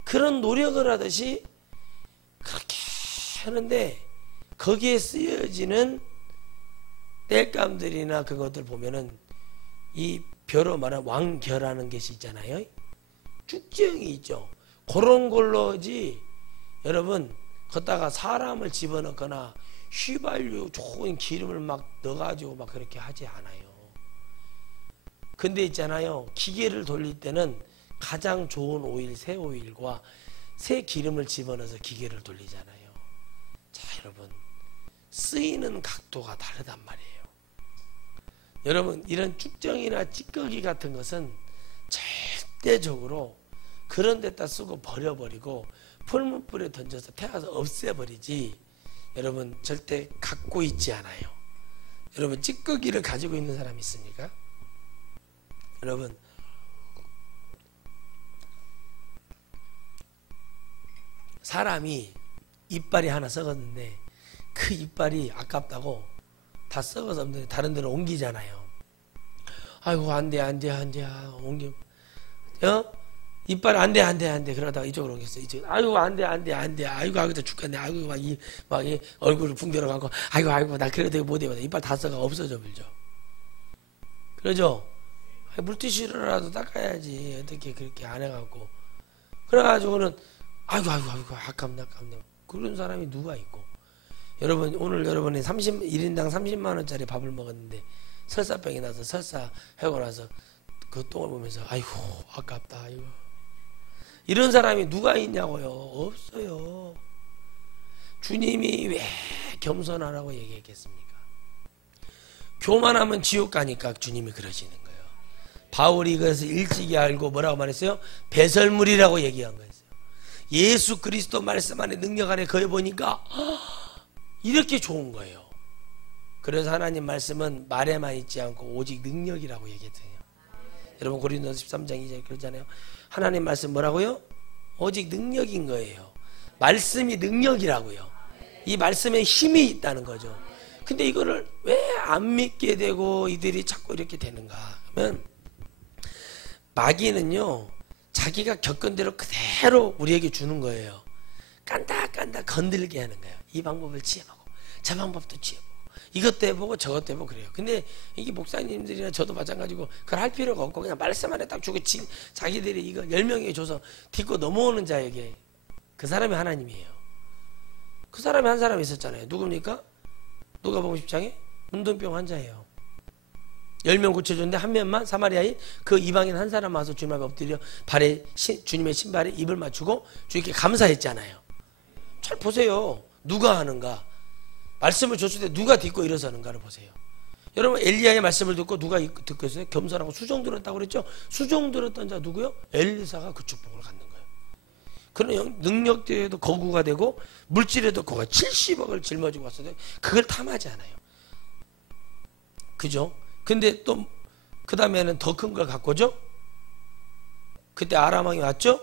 그런 노력을 하듯이 그렇게 하는데 거기에 쓰여지는 땔감들이나 그것들 보면은 이 벼로 말하는 왕겨라는 것이 있잖아요. 쭉정이 있죠. 그런 걸로지 여러분 걷다가 사람을 집어넣거나 휘발유 좋은 기름을 막 넣어가지고 막 그렇게 하지 않아요. 근데 있잖아요. 기계를 돌릴 때는 가장 좋은 오일, 새 오일과 새 기름을 집어넣어서 기계를 돌리잖아요. 자, 여러분 쓰이는 각도가 다르단 말이에요. 여러분 이런 쭉정이나 찌꺼기 같은 것은 절대적으로 그런 데다 쓰고 버려버리고 풀무불에 던져서 태워서 없애버리지 여러분 절대 갖고 있지 않아요. 여러분 찌꺼기를 가지고 있는 사람이 있습니까? 여러분 사람이 이빨이 하나 썩었는데 그 이빨이 아깝다고 다 썩어서 없는데 다른 데로 옮기잖아요. 아이고 안돼 옮겨 이빨 안돼 그러다가 이쪽으로 옮겼어. 아이고 안돼 아이고 아이고 죽겠네. 아이고 막 얼굴을 붕대로 감고 아이고 나 그래도 못해 이빨 다 썩어 없어져 버리죠. 그러죠? 물티슈로라도 닦아야지 어떻게 그렇게 안 해갖고 그래가지고는 아이고 아깝네 그런 사람이 누가 있고 여러분 오늘 여러분이 1인당 30만 원짜리 밥을 먹었는데 설사병이 나서 설사 하고 나서 그 똥을 보면서 아이고 아깝다 아이고 이런 사람이 누가 있냐고요? 없어요. 주님이 왜 겸손하라고 얘기했겠습니까? 교만하면 지옥 가니까 주님이 그러시는 거예요. 바울이 그래서 일찍이 알고 뭐라고 말했어요? 배설물이라고 얘기한 거예요. 예수 그리스도 말씀 안에 능력 안에 거해 보니까 이렇게 좋은 거예요. 그래서 하나님 말씀은 말에만 있지 않고 오직 능력이라고 얘기했어요. 여러분 고린도서 13장 2절 그러잖아요. 하나님 말씀 뭐라고요? 오직 능력인 거예요. 말씀이 능력이라고요. 이 말씀에 힘이 있다는 거죠. 근데 이거를 왜 안 믿게 되고 이들이 자꾸 이렇게 되는가 하면 마귀는요 자기가 겪은 대로 그대로 우리에게 주는 거예요. 깐다 건들게 하는 거예요. 이 방법을 취해보고 저 방법도 취해보고 이것도 해보고 저것도 해보고 그래요. 근데 이게 목사님들이나 저도 마찬가지고 그걸 할 필요가 없고 그냥 말씀 안에 딱 주고 자기들이 이거 10명에게 줘서 딛고 넘어오는 자에게 그 사람이 하나님이에요. 그 사람이 한 사람이 있었잖아요. 누굽니까? 누가복음 10장에 문둥병 환자예요. 10명 고쳐줬는데 한 명만 사마리아인 그 이방인 한 사람 와서 주님 앞에 엎드려 발에 주님의 신발에 입을 맞추고 주님께 감사했잖아요. 잘 보세요. 누가 하는가? 말씀을 줬을 때 누가 딛고 일어서는가를 보세요. 여러분 엘리야의 말씀을 듣고 누가 듣고 있어요? 겸손하고 수종 들었다고 그랬죠? 수종 들었던 자 누구요? 엘리사가 그 축복을 갖는 거예요. 그런 능력대에도 거구가 되고 물질에도 거구가 70억을 짊어지고 왔어요. 그걸 탐하지 않아요. 그죠? 근데 또 그 다음에는 더 큰 걸 갖고 오죠? 그때 아람 왕이 왔죠?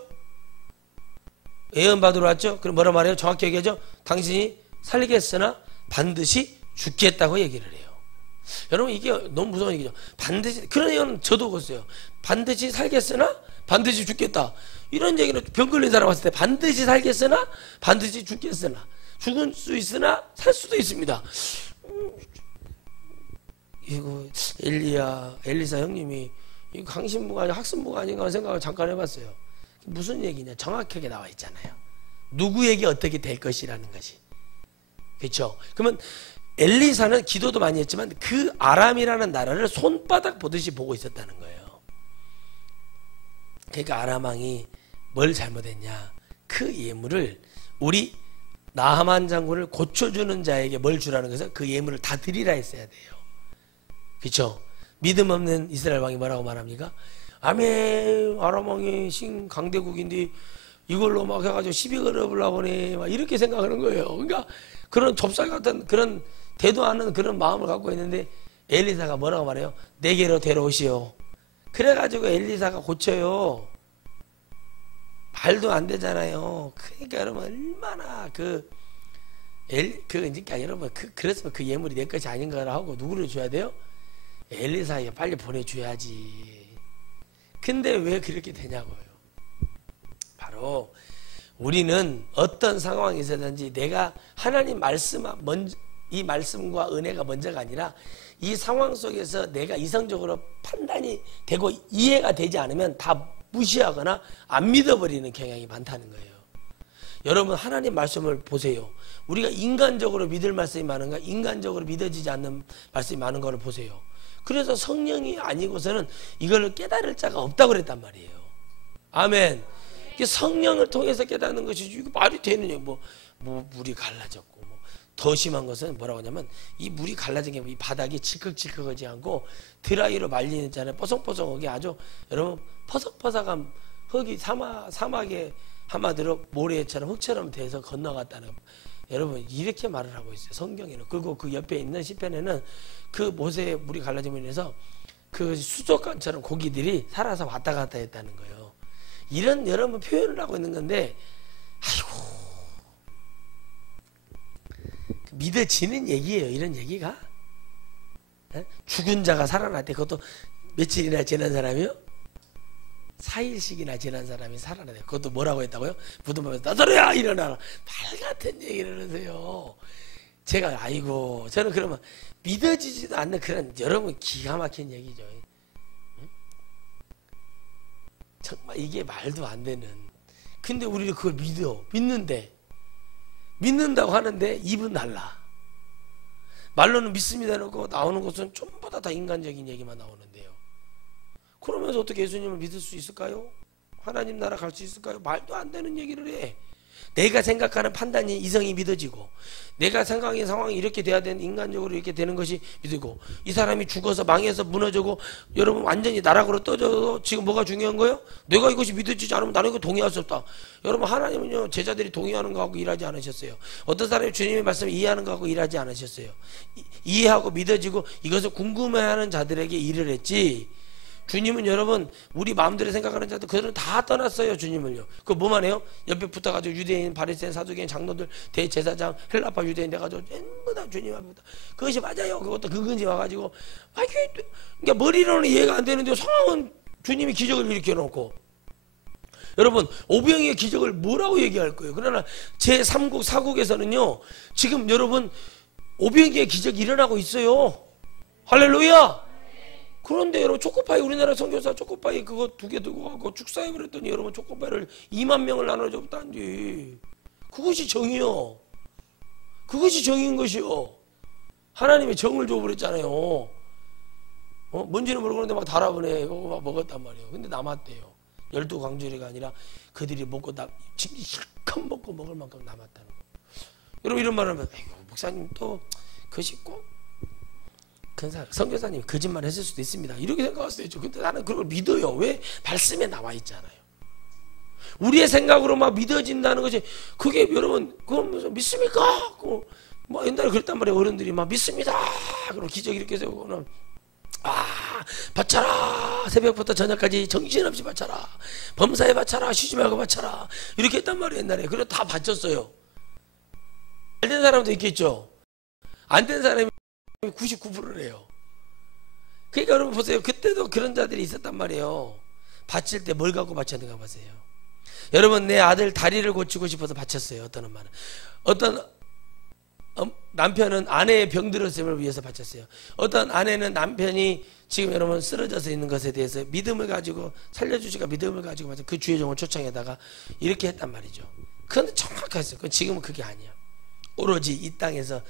예언 받으러 왔죠? 그럼 뭐라 말해요? 정확히 얘기하죠? 당신이 살리겠으나 반드시 죽겠다고 얘기를 해요. 여러분 이게 너무 무서운 얘기죠. 반드시, 그런 예언은 저도 봤어요. 반드시 살겠으나 반드시 죽겠다. 이런 얘기는 병 걸린 사람 왔을 때 반드시 살겠으나 반드시 죽겠으나, 죽을 수 있으나 살 수도 있습니다. 이거 엘리사 형님이 이거 강신부가 아니라 학습부가 아닌가 생각을 잠깐 해봤어요. 무슨 얘기냐? 정확하게 나와 있잖아요. 누구에게 어떻게 될 것이라는 것이. 그렇죠? 그러면 엘리사는 기도도 많이 했지만 그 아람이라는 나라를 손바닥 보듯이 보고 있었다는 거예요. 그러니까 아람 왕이 뭘 잘못했냐? 그 예물을 우리 나하만 장군을 고쳐주는 자에게 뭘 주라는 것은 그 예물을 다 드리라 했어야 돼요. 그렇죠? 믿음 없는 이스라엘 왕이 뭐라고 말합니까? 아멘, 아람 왕이 신 강대국인데 이걸로 막 해가지고 시비 걸어보려고 하네, 막 이렇게 생각하는 거예요. 그러니까 그런 좁쌀 같은 그런 대도 않은 그런 마음을 갖고 있는데 엘리사가 뭐라고 말해요? 내게로 데려오시오. 그래가지고 엘리사가 고쳐요. 말도 안 되잖아요. 그러니까 여러분 얼마나 그러니까 여러분 그랬으면 그 예물이 내 것이 아닌가 하고 누구를 줘야 돼요? 엘리사에게 빨리 보내줘야지. 근데 왜 그렇게 되냐고요. 바로 우리는 어떤 상황에서든지 내가 하나님 이 말씀과 은혜가 먼저가 아니라 이 상황 속에서 내가 이성적으로 판단이 되고 이해가 되지 않으면 다 무시하거나 안 믿어버리는 경향이 많다는 거예요. 여러분 하나님 말씀을 보세요. 우리가 인간적으로 믿을 말씀이 많은가, 인간적으로 믿어지지 않는 말씀이 많은 거를 보세요. 그래서 성령이 아니고서는 이걸 깨달을 자가 없다고 그랬단 말이에요. 아멘. 성령을 통해서 깨닫는 것이 이거 말이 되느냐? 뭐 물이 갈라졌고, 더 심한 것은 뭐라고 하냐면 이 물이 갈라진 게 이 바닥이 질컥질컥하지 않고 드라이로 말리는 자는 뽀송뽀송하게 아주 여러분 퍼석퍼석한 흙이 사막에 한마디로 모래처럼 흙처럼 돼서 건너갔다는, 여러분 이렇게 말을 하고 있어요. 성경에는. 그리고 그 옆에 있는 시편에는 그 모세의 물이 갈라짐으로 인해서 그 수족관처럼 고기들이 살아서 왔다 갔다 했다는 거예요. 이런 여러분 표현을 하고 있는 건데, 아이고 믿어지는 얘기예요. 이런 얘기가. 죽은 자가 살아날 때, 그것도 며칠이나 지난 사람이요? 4일씩이나 지난 사람이 살아나요. 그것도 뭐라고 했다고요? 무덤에서 나더러야 일어나라. 말 같은 얘기를 하세요. 제가 아이고, 저는 그러면 믿어지지도 않는 그런 여러분 기가 막힌 얘기죠. 응? 정말 이게 말도 안 되는. 근데 우리는 그걸 믿는다고 하는데 입은 달라. 말로는 믿습니다 놓고 나오는 것은 전부 다 인간적인 얘기만 나오는데요. 그러면서 어떻게 예수님을 믿을 수 있을까요? 하나님 나라 갈 수 있을까요? 말도 안 되는 얘기를 해. 내가 생각하는 판단이 이성이 믿어지고, 내가 생각하는 상황이 이렇게 돼야 되는, 인간적으로 이렇게 되는 것이 믿고, 이 사람이 죽어서 망해서 무너지고 여러분 완전히 나락으로 떠져도 지금 뭐가 중요한 거예요? 내가 이것이 믿어지지 않으면 나는 이거 동의할 수 없다. 여러분 하나님은요 제자들이 동의하는 거하고 일하지 않으셨어요. 어떤 사람이 주님의 말씀을 이해하는 거하고 일하지 않으셨어요. 이해하고 믿어지고 이것을 궁금해하는 자들에게 일을 했지, 주님은 여러분 우리 마음대로 생각하는 자들 그들은 다 떠났어요. 주님을요. 그 뭐만 해요? 옆에 붙어가지고 유대인, 바리새인, 사두개인, 장로들, 대제사장, 헬라파 유대인 돼가지고 전부 다 주님 앞에 그것이 맞아요. 그것도 그건지 와가지고 그러니까 머리로는 이해가 안 되는데 상황은 주님이 기적을 일으켜놓고, 여러분 오병이의 기적을 뭐라고 얘기할 거예요? 그러나 제3국 4국에서는요 지금 여러분 오병이의 기적이 일어나고 있어요. 할렐루야. 그런데 여러분 초코파이, 우리나라 선교사 초코파이 그거 2개 들고 가고 축사해버렸더니 여러분 초코파이를 2만 명을 나눠줬다는데, 그것이 정이요. 그것이 정인 것이요. 하나님이 정을 줘버렸잖아요. 뭔지는 모르겠는데 막 달아보네. 이거 막 먹었단 말이에요. 근데 남았대요. 12광주리가 아니라 그들이 먹고 실컷 먹고 먹을 만큼 남았다는 거예요. 여러분 이런 말 하면 목사님 또 그것이 꼭 선교사님이 거짓말 했을 수도 있습니다. 이렇게 생각할 수도 있죠. 근데 나는 그걸 믿어요. 왜? 말씀에 나와 있잖아요. 우리의 생각으로 막 믿어진다는 것이 그게 여러분 그건 믿습니까? 뭐 옛날에 그랬단 말이에요. 어른들이 막 믿습니다. 그럼 기적 이렇게 세우고는 바쳐라. 새벽부터 저녁까지 정신없이 바쳐라. 범사에 바쳐라. 쉬지 말고 바쳐라. 이렇게 했단 말이에요. 옛날에. 그래서 다 바쳤어요. 안 된 사람도 있겠죠. 안 된 사람이 99%래요. 그러니까 여러분 보세요. 그때도 그런 자들이 있었단 말이에요. 바칠 때 뭘 갖고 바쳤는가 보세요. 여러분 내 아들 다리를 고치고 싶어서 바쳤어요. 어떤 엄마는. 어떤 남편은 아내의 병들었음을 위해서 바쳤어요. 어떤 아내는 남편이 지금 여러분 쓰러져서 있는 것에 대해서 믿음을 가지고 살려주시가 믿음을 가지고 바쳐 그 주의 종을 초청에다가 이렇게 했단 말이죠. 그건 정확했어요. 지금은 그게 아니야. 오로지 이 땅에서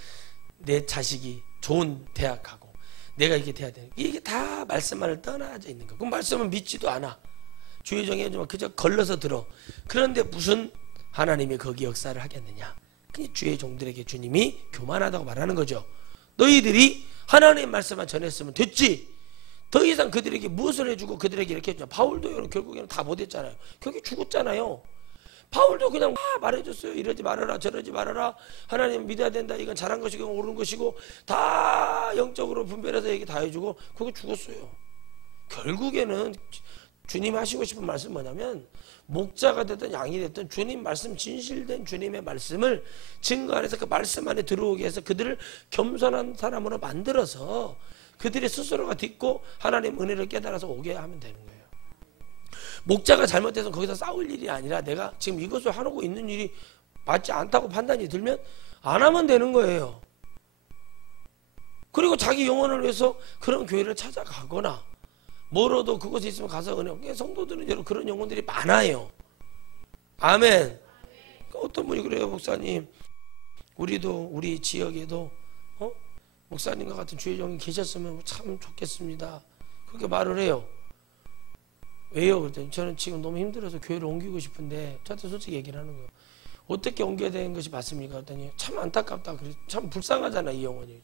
내 자식이 좋은 대학 가고 내가 이게 돼야 되는 이게 다 말씀만을 떠나져 있는 거. 그 말씀은 믿지도 않아. 주의 종에 그저 걸러서 들어. 그런데 무슨 하나님이 거기 역사를 하겠느냐. 주의 종들에게 주님이 교만하다고 말하는 거죠. 너희들이 하나님의 말씀만 전했으면 됐지. 더 이상 그들에게 무엇을 해주고 그들에게 이렇게 해주냐. 바울도 결국에는 다 못했잖아요. 결국에 죽었잖아요. 바울도 그냥 말해줬어요. 이러지 말아라 저러지 말아라. 하나님 믿어야 된다. 이건 잘한 것이고 옳은 것이고 다 영적으로 분별해서 얘기 다 해주고 그게 죽었어요. 결국에는 주님 하시고 싶은 말씀은 뭐냐면 목자가 됐든 양이 됐든 주님 말씀 진실된 주님의 말씀을 증거 안에서 그 말씀 안에 들어오게 해서 그들을 겸손한 사람으로 만들어서 그들이 스스로가 듣고 하나님 은혜를 깨달아서 오게 하면 되는 거예요. 목자가 잘못해서 거기서 싸울 일이 아니라 내가 지금 이것을 하고 있는 일이 맞지 않다고 판단이 들면 안 하면 되는 거예요. 그리고 자기 영혼을 위해서 그런 교회를 찾아가거나 뭐로도 그곳에 있으면 가서 은혜. 성도들은 여러분 그런 영혼들이 많아요. 아멘. 어떤 분이 그래요. 목사님 우리도 우리 지역에도 목사님과 같은 주의 종이 계셨으면 참 좋겠습니다. 그렇게 말을 해요. 왜요? 그랬더니 저는 지금 너무 힘들어서 교회를 옮기고 싶은데 저한테 솔직히 얘기를 하는 거예요. 어떻게 옮겨야 되는 것이 맞습니까? 그랬더니 참 안타깝다. 참 불쌍하잖아 이 영혼이.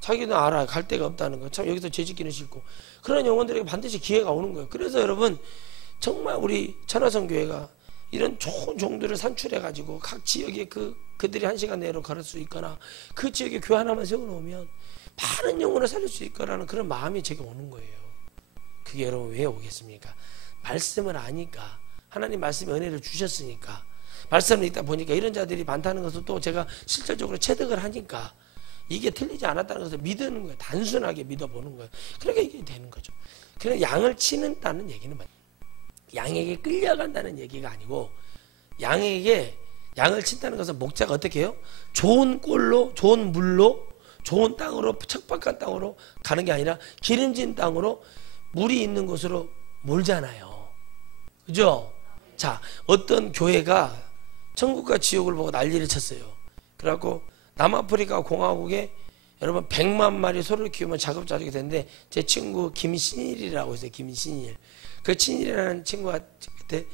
자기는 알아. 갈 데가 없다는 거. 참 여기서 죄짓기는 싫고. 그런 영혼들에게 반드시 기회가 오는 거예요. 그래서 여러분 정말 우리 천하성교회가 이런 좋은 종들을 산출해가지고 각 지역에 그들이 1시간 내로 걸을 수 있거나 그 지역에 교회 하나만 세워놓으면 많은 영혼을 살릴 수 있거라는 그런 마음이 제게 오는 거예요. 그게 여러분 왜 오겠습니까? 말씀을 아니까. 하나님 말씀의 은혜를 주셨으니까. 말씀을 읽다 보니까 이런 자들이 많다는 것을 또 제가 실질적으로 체득을 하니까 이게 틀리지 않았다는 것을 믿는 거예요. 단순하게 믿어보는 거예요. 그러니까 이게 되는 거죠. 그래서 양을 치는다는 얘기는 뭐예요? 양에게 끌려간다는 얘기가 아니고 양을 친다는 것은 목자가 어떻게 해요? 좋은 꼴로 좋은 물로 좋은 땅으로 척박한 땅으로 가는 게 아니라 기름진 땅으로 물이 있는 곳으로 몰잖아요. 그죠? 자, 어떤 교회가 천국과 지옥을 보고 난리를 쳤어요. 그래갖고 남아프리카 공화국에 여러분 100만 마리 소를 키우면 자급자족이 되는데 제 친구 김신일이라고 있어요. 김신일. 그 신일이라는 친구한테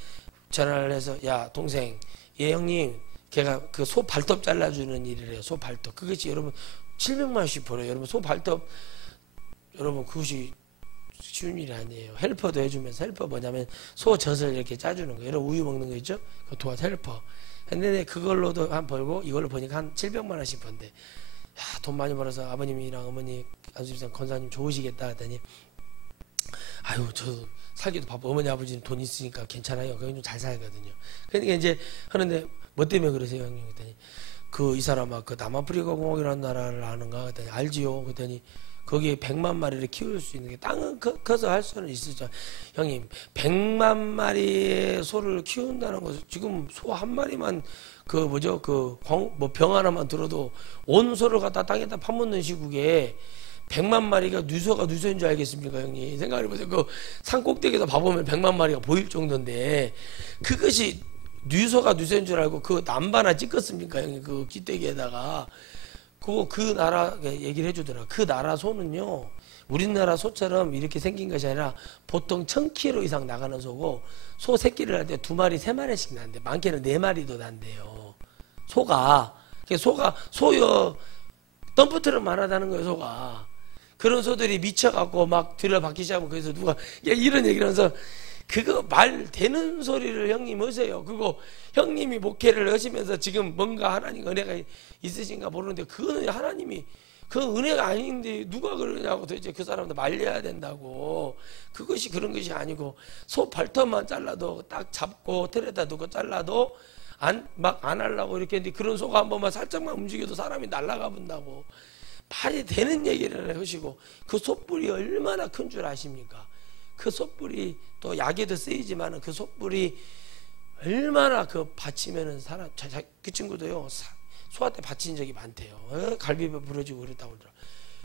전화를 해서 야 동생 예 형님 걔가 그 소 발톱 잘라주는 일을 해요. 소 발톱. 그것이 여러분 700만 원씩 벌어요. 여러분 소 발톱 여러분 그것이 쉬운 일이 아니에요. 헬퍼도 해주면서 헬퍼 뭐냐면 소 젖을 이렇게 짜주는 거예요. 여러분 우유 먹는 거 있죠? 그거 도와서 헬퍼. 근데 그걸로도 한 벌고 이걸로 보니까 한 700만 원씩 번대. 야, 돈 많이 벌어서 아버님이랑 어머니 안수집사 권사님 좋으시겠다 했더니 아유 저 살기도 바빠. 어머니 아버지는 돈 있으니까 괜찮아요. 그건 좀 잘 살거든요. 그러니까 이제 하는데 뭐 때문에 그러세요 형님? 그랬더니 이 사람아 그 남아프리카 공화국이라는 나라를 아는가? 그랬더니 알지요. 그랬더니 거기에 100만 마리를 키울 수 있는 게 땅은 커서 할 수는 있었죠. 형님 100만 마리의 소를 키운다는 것은 지금 소 한 마리만 병 하나만 들어도 온 소를 갖다 땅에다 파묻는 시국에 100만 마리가 누소가 누소인 줄 알겠습니까 형님? 생각해보세요. 그 산꼭대기에서 봐보면 100만 마리가 보일 정도인데 그것이 누소가 누소인 줄 알고 그 남바나 찍었습니까 형님? 그 기대기에다가 그 나라 얘기를 해주더라. 그 나라 소는요 우리나라 소처럼 이렇게 생긴 것이 아니라 보통 1000kg 이상 나가는 소고, 소 새끼를 할 때 2마리 3마리씩 난대. 많게는 4마리도 난대요. 소가 소요 덤프트럭 많아다는 거예요. 소가 그런 소들이 미쳐갖고 막 들여받기 시작하면, 그래서 누가 이런 얘기를 하면서, 그거 말 되는 소리를 형님 하세요. 그거 형님이 목회를 하시면서 지금 뭔가 하나님 은혜가 있으신가 모르는데, 그거는 하나님이 그 은혜가 아닌데 누가 그러냐고. 도대체 그 사람도 말려야 된다고. 그것이 그런 것이 아니고, 소 발톱만 잘라도 딱 잡고 틀에다 두고 잘라도 안 하려고 이렇게 했는데, 그런 소가 한 번만 살짝만 움직여도 사람이 날아가 본다고. 말이 되는 얘기를 하시고, 그 소뿔이 얼마나 큰 줄 아십니까? 그 소뿔이 또 약에도 쓰이지만은, 그 소뿔이 얼마나 그 받치면은 사람, 그 친구도요 소한테 받친 적이 많대요. 갈비뼈 부러지고 그랬다고 그러더라고요.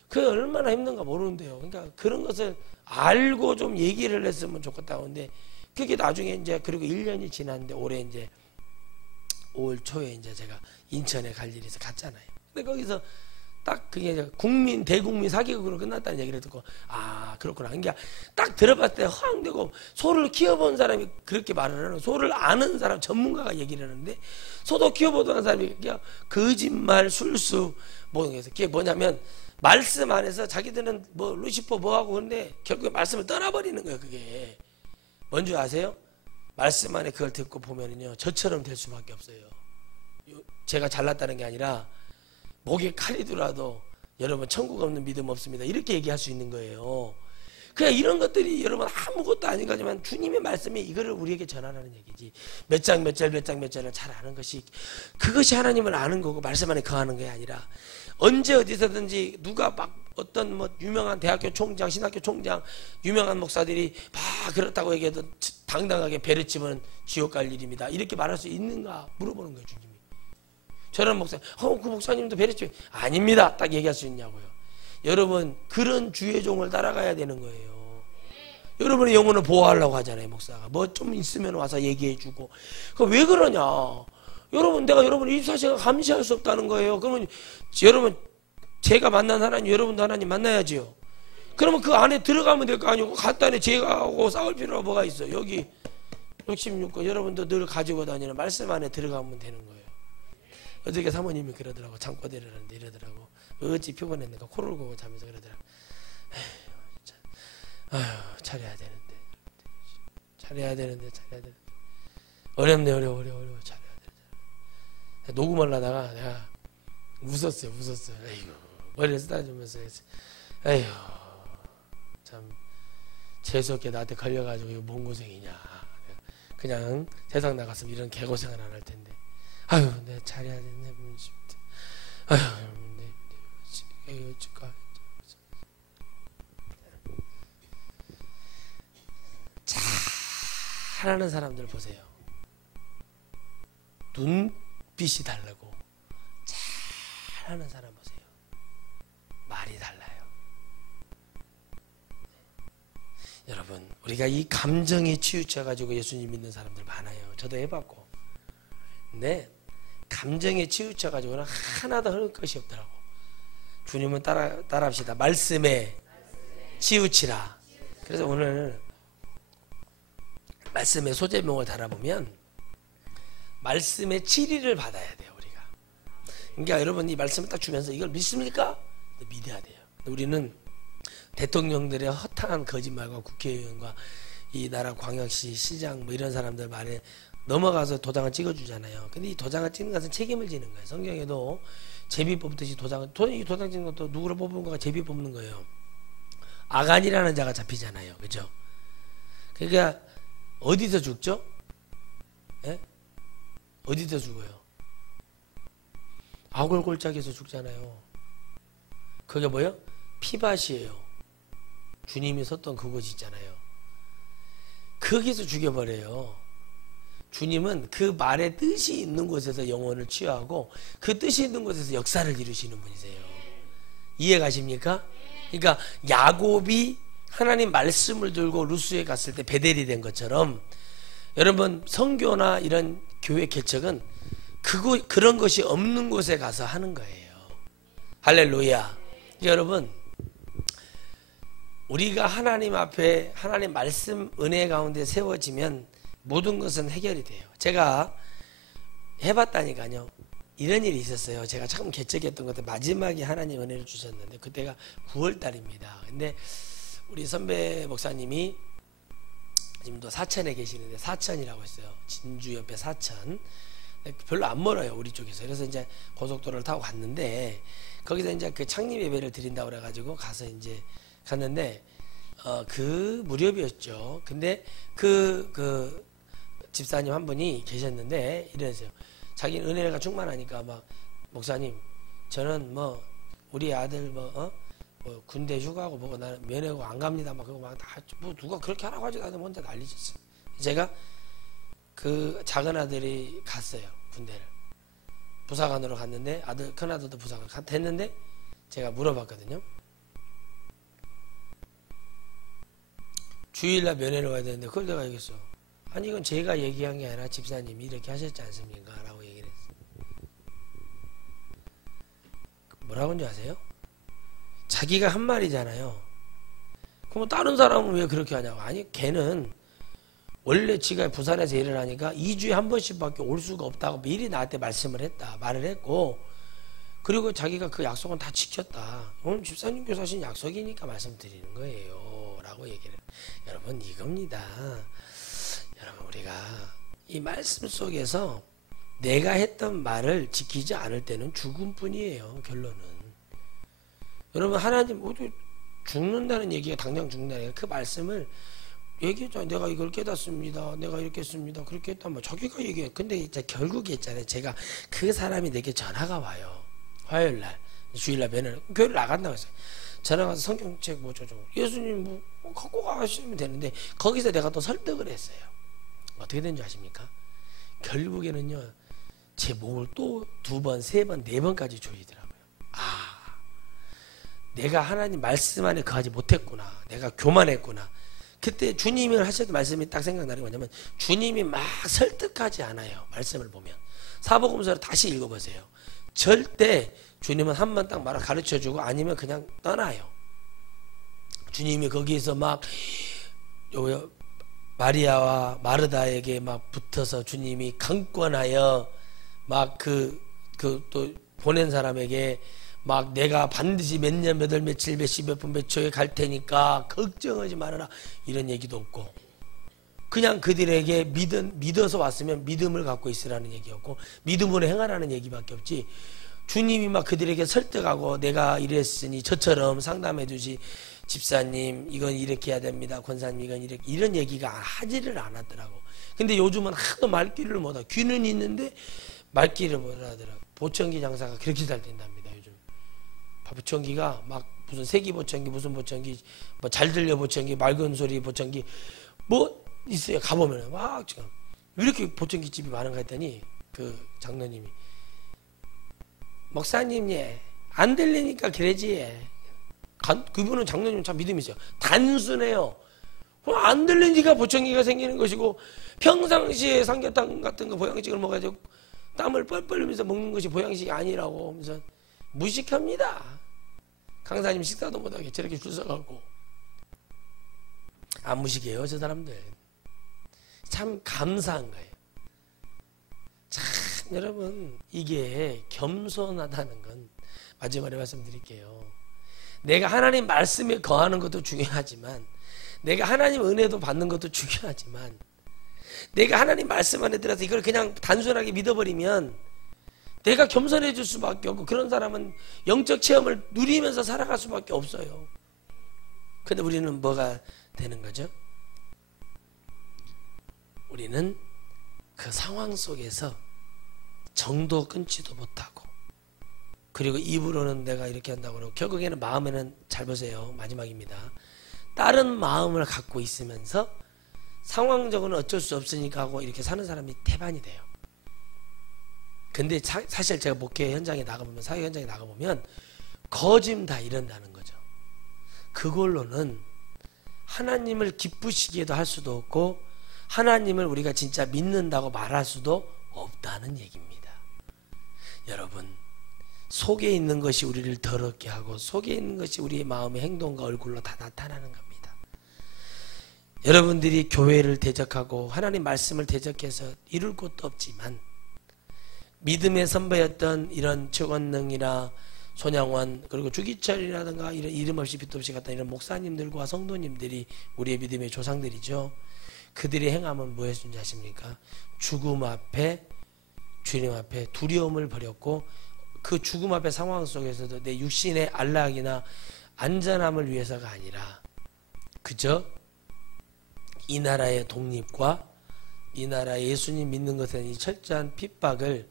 그게 얼마나 힘든가 모르는데요. 그러니까 그런 것을 알고 좀 얘기를 했으면 좋겠다고 하는데, 그게 나중에 이제, 그리고 1년이 지났는데 올해 이제 5월 초에 이제 제가 인천에 갈 일이 있어서 갔잖아요. 근데 거기서 딱 그게 대국민 사기극으로 끝났다는 얘기를 듣고, 아 그렇구나. 그러니까 딱 들어봤을 때 허황되고, 소를 키워본 사람이 그렇게 말을 하는, 소를 아는 사람, 전문가가 얘기를 하는데, 소도 키워보던 사람이 그냥 거짓말, 술수, 뭐, 그게 뭐냐면 말씀 안에서 자기들은 뭐 루시퍼 뭐하고, 그런데 결국에 말씀을 떠나버리는 거예요. 그게 뭔지 아세요? 말씀 안에 그걸 듣고 보면은요, 저처럼 될 수밖에 없어요. 제가 잘났다는 게 아니라, 목에 칼이 들어도 여러분 천국 없는 믿음 없습니다, 이렇게 얘기할 수 있는 거예요. 그냥 이런 것들이 여러분 아무것도 아닌 거지만, 주님의 말씀이 이거를 우리에게 전하라는 얘기지. 몇 장 몇 절을 잘 아는 것이, 그것이 하나님을 아는 거고 말씀 안에 거하는 게 아니라, 언제 어디서든지 누가 막 어떤 뭐 유명한 대학교 총장, 신학교 총장, 유명한 목사들이 막 그렇다고 얘기해도 당당하게 배를 치면 지옥 갈 일입니다, 이렇게 말할 수 있는가 물어보는 거예요. 주님이 저런 목사, 그 목사님도 배려치 아닙니다, 딱 얘기할 수 있냐고요. 여러분 그런 주의 종을 따라가야 되는 거예요. 여러분의 영혼을 보호하려고 하잖아요. 목사가 뭐 좀 있으면 와서 얘기해주고. 왜 그러냐, 여러분 내가 여러분 24시간 감시할 수 없다는 거예요. 그러면 여러분 제가 만난 하나님, 여러분도 하나님 만나야지요. 그러면 그 안에 들어가면 될 거 아니고, 간단히 제가하고 싸울 필요가 뭐가 있어. 여기 66권 여러분도 늘 가지고 다니는 말씀 안에 들어가면 되는 거예요. 어저께 사모님이 그러더라고. 잠꼬 대려는데 이러더라고. 어찌 피곤했는가 코를 고고 자면서 그러더라고. 아휴 잘해야 되는데 어렵네. 어려워 잘해야 되는데. 녹음을 하다가 내가 웃었어요. 에이구 머리를 쓰다주면서, 에휴 참 재수없게 나한테 걸려가지고 이거 뭔 고생이냐. 그냥 세상 나갔으면 이런 개고생은 안 할 텐데. 아유, 내가 잘해야 되는데, 아유, 내 어쩔까. 잘하는 사람들 보세요. 눈빛이 다르고, 잘하는 사람 보세요. 말이 달라요. 여러분, 우리가 이 감정에 치우쳐가지고 예수님 믿는 사람들 많아요. 저도 해봤고. 근데 감정에 치우쳐가지고는 하나도 흐를 것이 없더라고. 주님은 따라합시다. 말씀에 치우치라. 그래서 오늘 말씀의 소제목을 달아보면, 말씀의 치리를 받아야 돼요, 우리가. 그러니까 여러분 이 말씀을 딱 주면서 이걸 믿습니까? 믿어야 돼요. 우리는 대통령들의 허탕한 거짓말과 국회의원과 이 나라 광역시 시장 뭐 이런 사람들 말에 넘어가서 도장을 찍어주잖아요. 근데 이 도장을 찍는 것은 책임을 지는 거예요. 성경에도 제비 뽑듯이 이 도장 찍는 것도 누구를 뽑는 거가 제비 뽑는 거예요. 아간이라는 자가 잡히잖아요. 그죠? 그러니까 어디서 죽죠? 예? 어디서 죽어요? 아골골짜기에서 죽잖아요. 그게 뭐예요? 피밭이에요. 주님이 섰던 그곳이 있잖아요. 거기서 죽여버려요. 주님은 그 말의 뜻이 있는 곳에서 영혼을 치유하고, 그 뜻이 있는 곳에서 역사를 이루시는 분이세요. 이해 가십니까? 그러니까 야곱이 하나님 말씀을 들고 루스에 갔을 때 베델이 된 것처럼, 여러분 선교나 이런 교회 개척은 그런 것이 없는 곳에 가서 하는 거예요. 할렐루야. 여러분 우리가 하나님 앞에 하나님 말씀 은혜 가운데 세워지면 모든 것은 해결이 돼요. 제가 해봤다니까요. 이런 일이 있었어요. 제가 처음 개척했던 것도 마지막에 하나님 은혜를 주셨는데 그때가 9월 달입니다. 근데 우리 선배 목사님이 지금도 사천에 계시는데, 사천이라고 있어요. 진주 옆에 사천. 별로 안 멀어요, 우리 쪽에서. 그래서 이제 고속도로를 타고 갔는데 거기서 이제 그 창립 예배를 드린다고 그래가지고 가서 이제 갔는데 그 무렵이었죠. 근데 그 집사님 한 분이 계셨는데 이러세요. 자기는 은혜가 충만하니까 막, 목사님 저는 뭐 우리 아들 뭐 군대 휴가하고 뭐고 나는 면회고 안 갑니다 막 그거 막 다 뭐 누가 그렇게 하라고 하지, 나는 혼자 난리쳤어. 제가 그 작은 아들이 갔어요, 군대를. 부사관으로 갔는데 큰 아들도 부사관 됐는데 제가 물어봤거든요. 주일날 면회를 와야 되는데 그걸 내가 얘기했어. 아니 이건 제가 얘기한 게 아니라 집사님이 이렇게 하셨지 않습니까? 라고 얘기를 했어. 뭐라고 한지 아세요? 자기가 한 말이잖아요. 그럼 다른 사람은 왜 그렇게 하냐고. 아니 걔는 원래 지가 부산에서 일을 하니까 2주에 한 번씩밖에 올 수가 없다고 미리 나한테 말씀을 했다, 말을 했고, 그리고 자기가 그 약속은 다 지켰다. 오늘 집사님께서 하신 약속이니까 말씀드리는 거예요 라고 얘기를 해요. 여러분 이겁니다. 여러분 우리가 이 말씀 속에서 내가 했던 말을 지키지 않을 때는 죽음뿐이에요. 결론은. 여러분 하나님 모두 죽는다는 얘기가, 당장 죽는다는 얘기가, 그 말씀을 얘기했잖아요. 내가 이걸 깨닫습니다. 내가 이렇게 했습니다. 그렇게 했단 말. 자기가 얘기해. 근데 이제 결국에 있잖아요. 제가 그 사람이 내게 전화가 와요. 화요일날, 주일날 면회를 교회를 나간다고 했어요. 전화 와서 성경책 뭐 저저 예수님 뭐 갖고 가시면 되는데 거기서 내가 또 설득을 했어요. 어떻게 된 줄 아십니까? 결국에는요 제 목을 또 2번, 3번, 4번까지 조이더라고요. 아, 내가 하나님 말씀 안에 거하지 못했구나. 내가 교만했구나. 그때 주님이 하셨던 말씀이 딱 생각나는 게 뭐냐면, 주님이 막 설득하지 않아요. 말씀을 보면 사복음서를 다시 읽어보세요. 절대 주님은 한 번 딱 말을 가르쳐주고 아니면 그냥 떠나요. 주님이 거기에서 막 마리아와 마르다에게 막 붙어서 주님이 강권하여 막 또 보낸 사람에게 막 내가 반드시 몇 년, 몇 월, 며칠, 몇 시, 몇 분, 몇 초에 갈 테니까 걱정하지 말아라, 이런 얘기도 없고, 그냥 그들에게 믿어서 왔으면 믿음을 갖고 있으라는 얘기였고, 믿음으로 행하라는 얘기밖에 없지. 주님이 막 그들에게 설득하고 내가 이랬으니 저처럼 상담해 주지, 집사님 이건 이렇게 해야 됩니다, 권사님 이건 이렇게, 이런 얘기가 하지를 않았더라고. 근데 요즘은 하도 말귀를 못하, 귀는 있는데 말귀를 못하더라고. 보청기 장사가 그렇게 잘 된답니다 요즘. 보청기가 막 무슨 세기 보청기, 무슨 보청기, 뭐 잘 들려 보청기, 맑은 소리 보청기 뭐 있어요. 가보면 막 지금 왜 이렇게 보청기 집이 많은가 했더니 그 장로님이, 목사님 안 들리니까 그러지. 그분은 장로님 참 믿음이 있어요. 단순해요. 안 들리니까 보청기가 생기는 것이고, 평상시에 삼계탕 같은 거 보양식을 먹어가지고 땀을 뻘뻘 흘리면서 먹는 것이 보양식이 아니라고 하면서 무식합니다. 강사님 식사도 못하게 저렇게 줄 서갖고. 안 무식해요 저 사람들. 참 감사한 거예요. 참 여러분 이게 겸손하다는 건, 마지막에 말씀드릴게요. 내가 하나님 말씀에 거하는 것도 중요하지만, 내가 하나님 은혜도 받는 것도 중요하지만, 내가 하나님 말씀 안에 들어서 이걸 그냥 단순하게 믿어버리면 내가 겸손해질 수밖에 없고, 그런 사람은 영적 체험을 누리면서 살아갈 수밖에 없어요. 근데 우리는 뭐가 되는 거죠? 우리는 그 상황 속에서 정도 끊지도 못하고, 그리고 입으로는 내가 이렇게 한다고 그러고, 결국에는 마음에는, 잘 보세요, 마지막입니다, 다른 마음을 갖고 있으면서 상황적으로는 어쩔 수 없으니까 하고 이렇게 사는 사람이 태반이 돼요. 근데 사실 제가 목회 현장에 나가보면, 사회 현장에 나가보면 거짐 다 이런다는 거죠. 그걸로는 하나님을 기쁘시게도 할 수도 없고, 하나님을 우리가 진짜 믿는다고 말할 수도 없다는 얘기입니다. 여러분, 속에 있는 것이 우리를 더럽게 하고 속에 있는 것이 우리의 마음의 행동과 얼굴로 다 나타나는 겁니다. 여러분들이 교회를 대적하고 하나님 말씀을 대적해서 이룰 곳도 없지만 믿음의 선배였던 이런 최권능이나 손양원 그리고 주기철이라든가 이런 이름 없이 빛 없이 같은 이런 목사님들과 성도님들이 우리의 믿음의 조상들이죠. 그들의 행함은 무엇인지 아십니까? 죽음 앞에 주님 앞에 두려움을 버렸고 그 죽음 앞의 상황 속에서도 내 육신의 안락이나 안전함을 위해서가 아니라 그저 이 나라의 독립과 이 나라 예수님 믿는 것에 대한 이 철저한 핍박을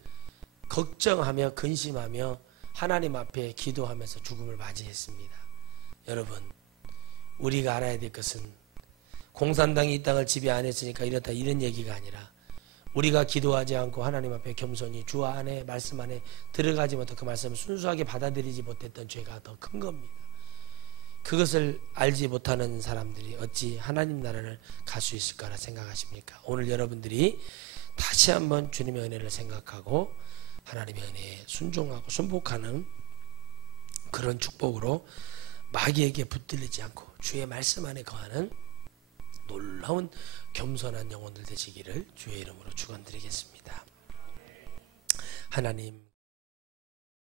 걱정하며 근심하며 하나님 앞에 기도하면서 죽음을 맞이했습니다. 여러분, 우리가 알아야 될 것은 공산당이 이 땅을 지배 안 했으니까 이렇다 이런 얘기가 아니라 우리가 기도하지 않고 하나님 앞에 겸손히 주 안에 말씀 안에 들어가지 못한 그 말씀을 순수하게 받아들이지 못했던 죄가 더 큰 겁니다. 그것을 알지 못하는 사람들이 어찌 하나님 나라를 갈 수 있을 거라 생각하십니까? 오늘 여러분들이 다시 한번 주님의 은혜를 생각하고 하나님의 은혜에 순종하고 순복하는 그런 축복으로 마귀에게 붙들리지 않고 주의 말씀 안에 거하는 놀라운 겸손한 영혼들 되시기를 주의 이름으로 축원드리겠습니다. 하나님